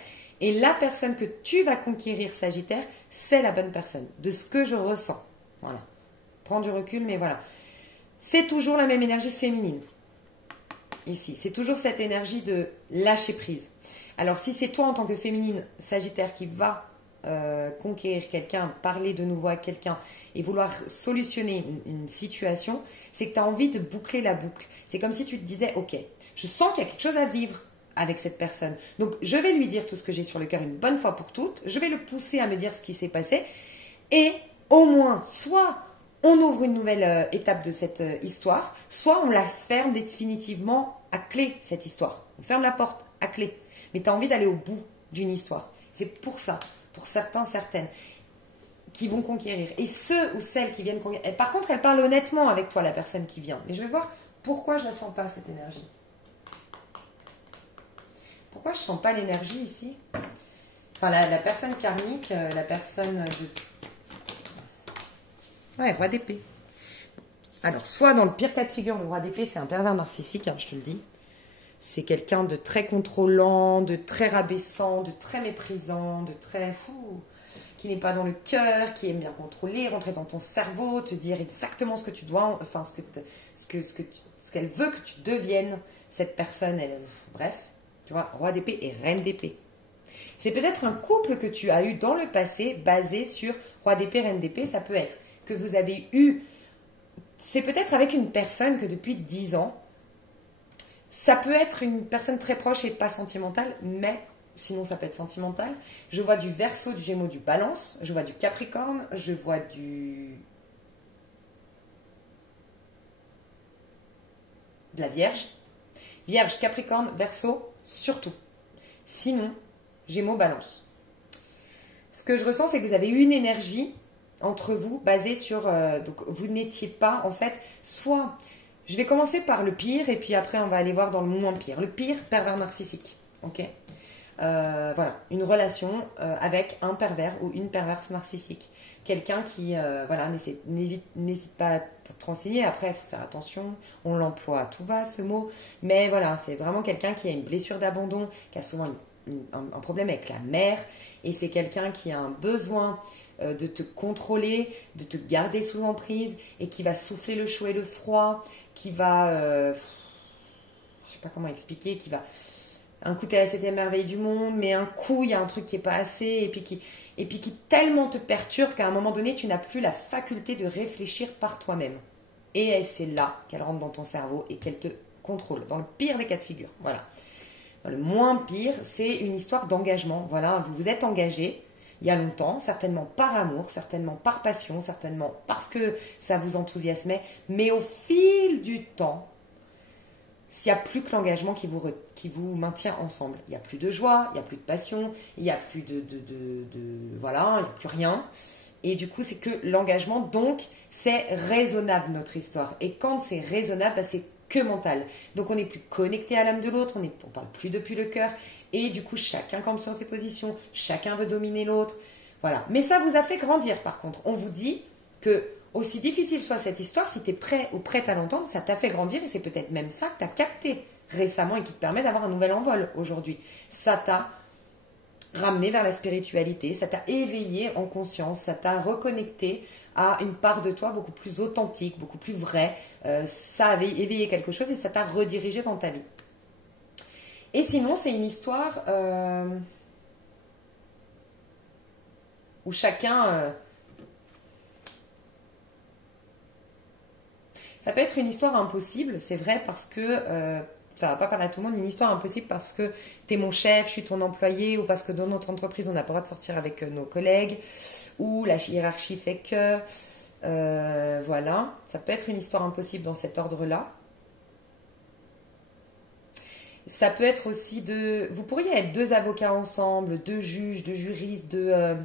Et la personne que tu vas conquérir, Sagittaire, c'est la bonne personne, de ce que je ressens. Voilà. Prends du recul, mais voilà. C'est toujours la même énergie féminine. Ici, c'est toujours cette énergie de lâcher prise. Alors, si c'est toi en tant que féminine Sagittaire qui va conquérir quelqu'un, parler de nouveau à quelqu'un et vouloir solutionner une situation, c'est que tu as envie de boucler la boucle. C'est comme si tu te disais, ok, je sens qu'il y a quelque chose à vivre avec cette personne. Donc, je vais lui dire tout ce que j'ai sur le cœur une bonne fois pour toutes. Je vais le pousser à me dire ce qui s'est passé. Et au moins, soit on ouvre une nouvelle étape de cette histoire, soit on la ferme définitivement à clé, cette histoire. On ferme la porte à clé. Mais tu as envie d'aller au bout d'une histoire. C'est pour ça, pour certains, certaines, qui vont conquérir. Et ceux ou celles qui viennent conquérir. Et par contre, elle parle honnêtement avec toi, la personne qui vient. Mais je vais voir pourquoi je ne la sens pas, cette énergie. Pourquoi je ne sens pas l'énergie ici? Enfin, la personne karmique, la personne de... Ouais, roi d'épée. Alors, soit dans le pire cas de figure, le roi d'épée, c'est un pervers narcissique, hein, je te le dis. C'est quelqu'un de très contrôlant, de très rabaissant, de très méprisant, de très fou, qui n'est pas dans le cœur, qui aime bien contrôler, rentrer dans ton cerveau, te dire exactement ce que tu dois, enfin ce qu'elle veut que tu deviennes. Cette personne, elle, bref, tu vois, roi d'épée et reine d'épée. C'est peut-être un couple que tu as eu dans le passé basé sur roi d'épée, reine d'épée. Ça peut être que vous avez eu, c'est peut-être avec une personne que depuis 10 ans, ça peut être une personne très proche et pas sentimentale, mais sinon ça peut être sentimental. Je vois du Verseau, du Gémeaux, du Balance, je vois du Capricorne, je vois de la Vierge. Vierge, Capricorne, Verseau, surtout. Sinon, Gémeaux, Balance. Ce que je ressens, c'est que vous avez une énergie entre vous basée sur... donc, vous n'étiez pas, en fait, soit... Je vais commencer par le pire et puis après, on va aller voir dans le moins pire. Le pire, pervers narcissique. Ok. Voilà, une relation avec un pervers ou une perverse narcissique. Quelqu'un qui, voilà, n'hésite pas à te renseigner. Après, il faut faire attention. On l'emploie à tout va, ce mot. Mais voilà, c'est vraiment quelqu'un qui a une blessure d'abandon, qui a souvent un problème avec la mère. Et c'est quelqu'un qui a un besoin de te contrôler, de te garder sous emprise et qui va souffler le chaud et le froid, qui va... je sais pas comment expliquer, qui va... Un coup, t'es à cette merveille du monde, mais un coup, il y a un truc qui est pas assez, et puis qui tellement te perturbe qu'à un moment donné, tu n'as plus la faculté de réfléchir par toi-même. Et c'est là qu'elle rentre dans ton cerveau et qu'elle te contrôle, dans le pire des cas de figure. Voilà. Dans le moins pire, c'est une histoire d'engagement. Voilà, vous vous êtes engagé il y a longtemps, certainement par amour, certainement par passion, certainement parce que ça vous enthousiasmait, mais au fil du temps, s'il n'y a plus que l'engagement qui vous maintient ensemble. Il n'y a plus de joie, il n'y a plus de passion, il n'y a plus voilà, il n'y a plus rien. Et du coup, c'est que l'engagement, donc, c'est raisonnable, notre histoire. Et quand c'est raisonnable, bah, c'est que mental. Donc, on n'est plus connecté à l'âme de l'autre, on ne parle plus depuis le cœur. Et du coup, chacun campe sur ses positions, chacun veut dominer l'autre. Voilà. Mais ça vous a fait grandir, par contre. On vous dit que... Aussi difficile soit cette histoire, si tu es prêt ou prête à l'entendre, ça t'a fait grandir et c'est peut-être même ça que tu as capté récemment et qui te permet d'avoir un nouvel envol aujourd'hui. Ça t'a ramené vers la spiritualité, ça t'a éveillé en conscience, ça t'a reconnecté à une part de toi beaucoup plus authentique, beaucoup plus vraie. Ça avait éveillé quelque chose et ça t'a redirigé dans ta vie. Et sinon, c'est une histoire où chacun... Ça peut être une histoire impossible, c'est vrai, parce que ça va pas parler à tout le monde, une histoire impossible parce que tu es mon chef, je suis ton employé, ou parce que dans notre entreprise, on n'a pas le droit de sortir avec nos collègues, ou la hiérarchie fait que... voilà, ça peut être une histoire impossible dans cet ordre-là. Ça peut être aussi de... Vous pourriez être deux avocats ensemble, deux juges, deux juristes, deux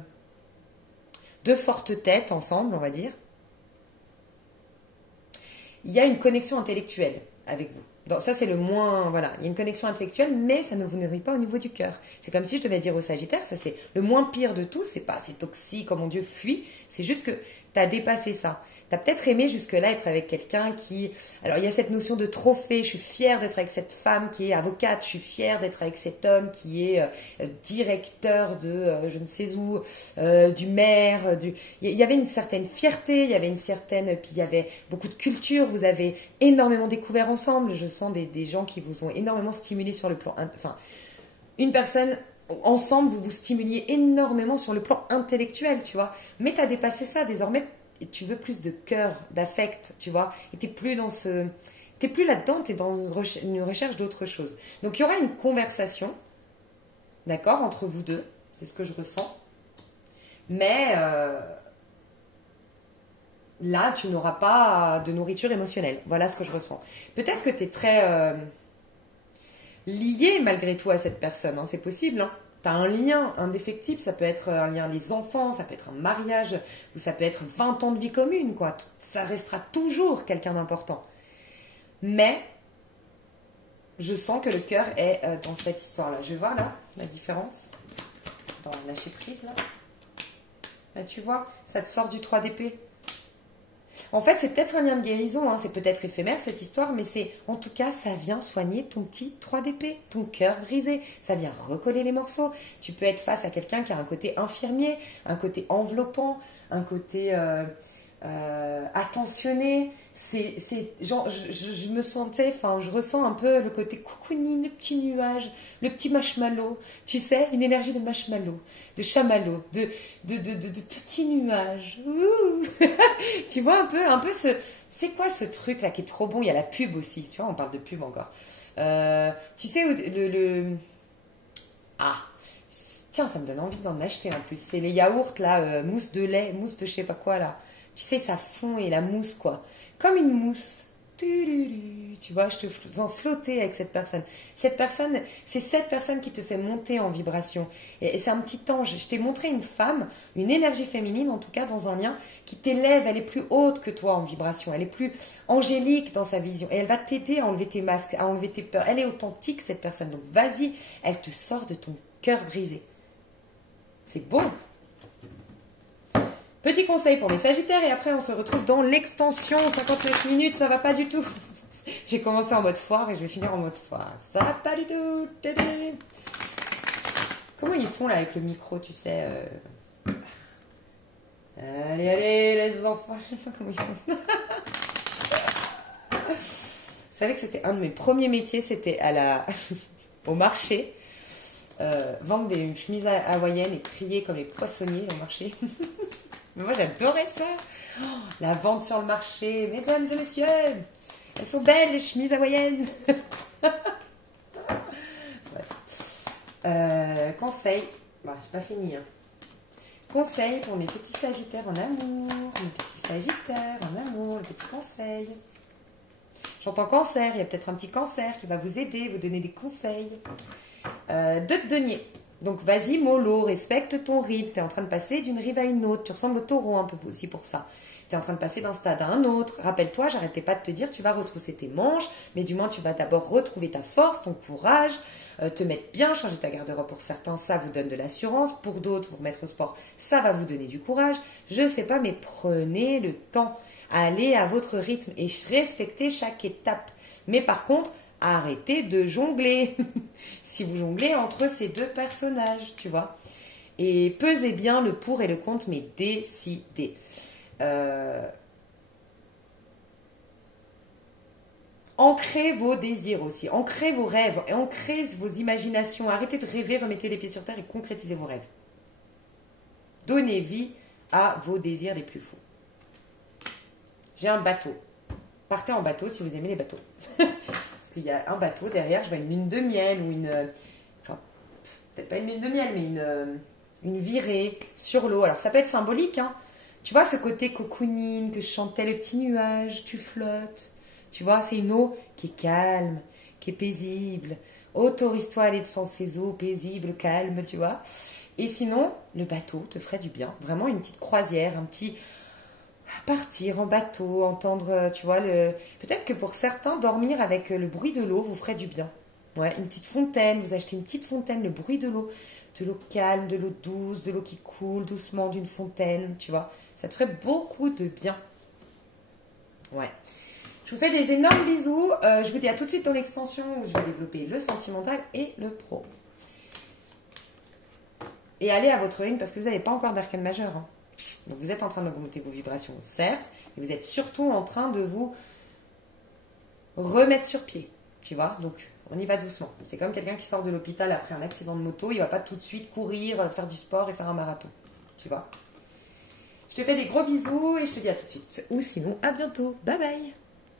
fortes têtes ensemble, on va dire. Il y a une connexion intellectuelle avec vous. Donc ça, c'est le moins... Voilà, il y a une connexion intellectuelle, mais ça ne vous nourrit pas au niveau du cœur. C'est comme si je devais dire au Sagittaire, ça c'est le moins pire de tout, c'est pas c'est toxique, oh mon Dieu, fuis. C'est juste que tu as dépassé ça. Tu as peut-être aimé jusque-là être avec quelqu'un qui... Alors, il y a cette notion de trophée. Je suis fière d'être avec cette femme qui est avocate. Je suis fière d'être avec cet homme qui est directeur de je ne sais où, du maire. Il y avait une certaine fierté, il y avait une certaine... Puis il y avait beaucoup de culture. Vous avez énormément découvert ensemble. Je sens des gens qui vous ont énormément stimulé sur le plan... Enfin, une personne... Ensemble, vous vous stimuliez énormément sur le plan intellectuel, tu vois. Mais tu as dépassé ça. Désormais, tu veux plus de cœur, d'affect, tu vois. Et tu n'es plus dans ce... Tu n'es plus là-dedans, tu es dans une recherche d'autre chose. Donc, il y aura une conversation, d'accord, entre vous deux. C'est ce que je ressens. Mais là, tu n'auras pas de nourriture émotionnelle. Voilà ce que je ressens. Peut-être que tu es très... lié malgré tout à cette personne, hein, c'est possible. Hein. Tu as un lien indéfectible, ça peut être un lien des enfants, ça peut être un mariage, ou ça peut être 20 ans de vie commune, quoi. Ça restera toujours quelqu'un d'important. Mais je sens que le cœur est dans cette histoire-là. Je vois là la différence dans le lâcher prise là. Là, tu vois, ça te sort du 3 d'épée. En fait, c'est peut-être un lien de guérison, hein. C'est peut-être éphémère cette histoire, mais c'est, en tout cas, ça vient soigner ton petit 3 d'épée, ton cœur brisé. Ça vient recoller les morceaux. Tu peux être face à quelqu'un qui a un côté infirmier, un côté enveloppant, un côté attentionné. Genre, je me sentais, enfin, je ressens un peu le côté cocooning, le petit nuage, le petit marshmallow. Tu sais, une énergie de marshmallow, de chamallow, de petits nuages. Tu vois un peu ce... C'est quoi ce truc là qui est trop bon? Il y a la pub aussi, tu vois, on parle de pub encore. Tu sais, Ah, tiens, ça me donne envie d'en acheter en plus. C'est les yaourts là, mousse de lait, mousse de je sais pas quoi là. Tu sais, ça fond et la mousse quoi. Comme une mousse. Tu vois, je te sens flotter avec cette personne. Cette personne, c'est cette personne qui te fait monter en vibration. Et c'est un petit ange. Je t'ai montré une femme, une énergie féminine, en tout cas dans un lien, qui t'élève. Elle est plus haute que toi en vibration. Elle est plus angélique dans sa vision. Et elle va t'aider à enlever tes masques, à enlever tes peurs. Elle est authentique, cette personne. Donc vas-y, elle te sort de ton cœur brisé. C'est beau. Petit conseil pour mes sagittaires et après on se retrouve dans l'extension. 59 minutes, ça va pas du tout. J'ai commencé en mode foire et je vais finir en mode foire. Ça va pas du tout. Comment ils font là avec le micro, tu sais Allez, allez, les enfants. Je sais pas comment ils font. Vous savez que c'était un de mes premiers métiers, c'était au marché. Vendre des chemises hawaïennes et crier comme les poissonniers au marché. Mais moi j'adorais ça. Oh, la vente sur le marché, mesdames et messieurs, elles sont belles les chemises hawaïennes. Conseil, bon, j'ai pas fini. Hein. Conseil pour mes petits sagittaires en amour, mes petits sagittaires en amour, le petit conseil. J'entends cancer, il y a peut-être un petit cancer qui va vous aider, vous donner des conseils. De denier. Donc vas-y mollo, respecte ton rythme. Tu es en train de passer d'une rive à une autre. Tu ressembles au taureau un peu aussi pour ça. Tu es en train de passer d'un stade à un autre. Rappelle-toi, j'arrêtais pas de te dire, tu vas retrousser tes manches, mais du moins tu vas d'abord retrouver ta force, ton courage, te mettre bien, changer ta garde-robe pour certains, ça vous donne de l'assurance. Pour d'autres, vous remettre au sport, ça va vous donner du courage. Je sais pas, mais prenez le temps. Allez à votre rythme et respectez chaque étape. Mais par contre, arrêtez de jongler. Si vous jonglez entre ces deux personnages, tu vois. Et pesez bien le pour et le contre, mais décidez. Ancrez vos désirs aussi, ancrez vos rêves, ancrez vos imaginations. Arrêtez de rêver, remettez les pieds sur terre et concrétisez vos rêves. Donnez vie à vos désirs les plus fous. J'ai un bateau. Partez en bateau si vous aimez les bateaux. Il y a un bateau derrière, je vois une lune de miel ou enfin, peut-être pas une lune de miel, mais une virée sur l'eau. Alors ça peut être symbolique, hein. Tu vois ce côté cocooning que je chantais, le petit nuage, tu flottes. Tu vois, c'est une eau qui est calme, qui est paisible. Autorise-toi à aller dans ces eaux paisibles, calmes, tu vois. Et sinon, le bateau te ferait du bien. Vraiment une petite croisière, un petit... Partir en bateau, entendre, tu vois, peut-être que pour certains, dormir avec le bruit de l'eau vous ferait du bien. Ouais, une petite fontaine, vous achetez une petite fontaine, le bruit de l'eau calme, de l'eau douce, de l'eau qui coule doucement d'une fontaine, tu vois. Ça te ferait beaucoup de bien. Ouais. Je vous fais des énormes bisous. Je vous dis à tout de suite dans l'extension où je vais développer le sentimental et le pro. Et allez à votre ligne parce que vous n'avez pas encore d'arcane majeur, hein. Donc vous êtes en train d'augmenter vos vibrations, certes, mais vous êtes surtout en train de vous remettre sur pied, tu vois. Donc on y va doucement. C'est comme quelqu'un qui sort de l'hôpital après un accident de moto, il ne va pas tout de suite courir, faire du sport et faire un marathon, tu vois. Je te fais des gros bisous et je te dis à tout de suite. Ou sinon, à bientôt. Bye bye.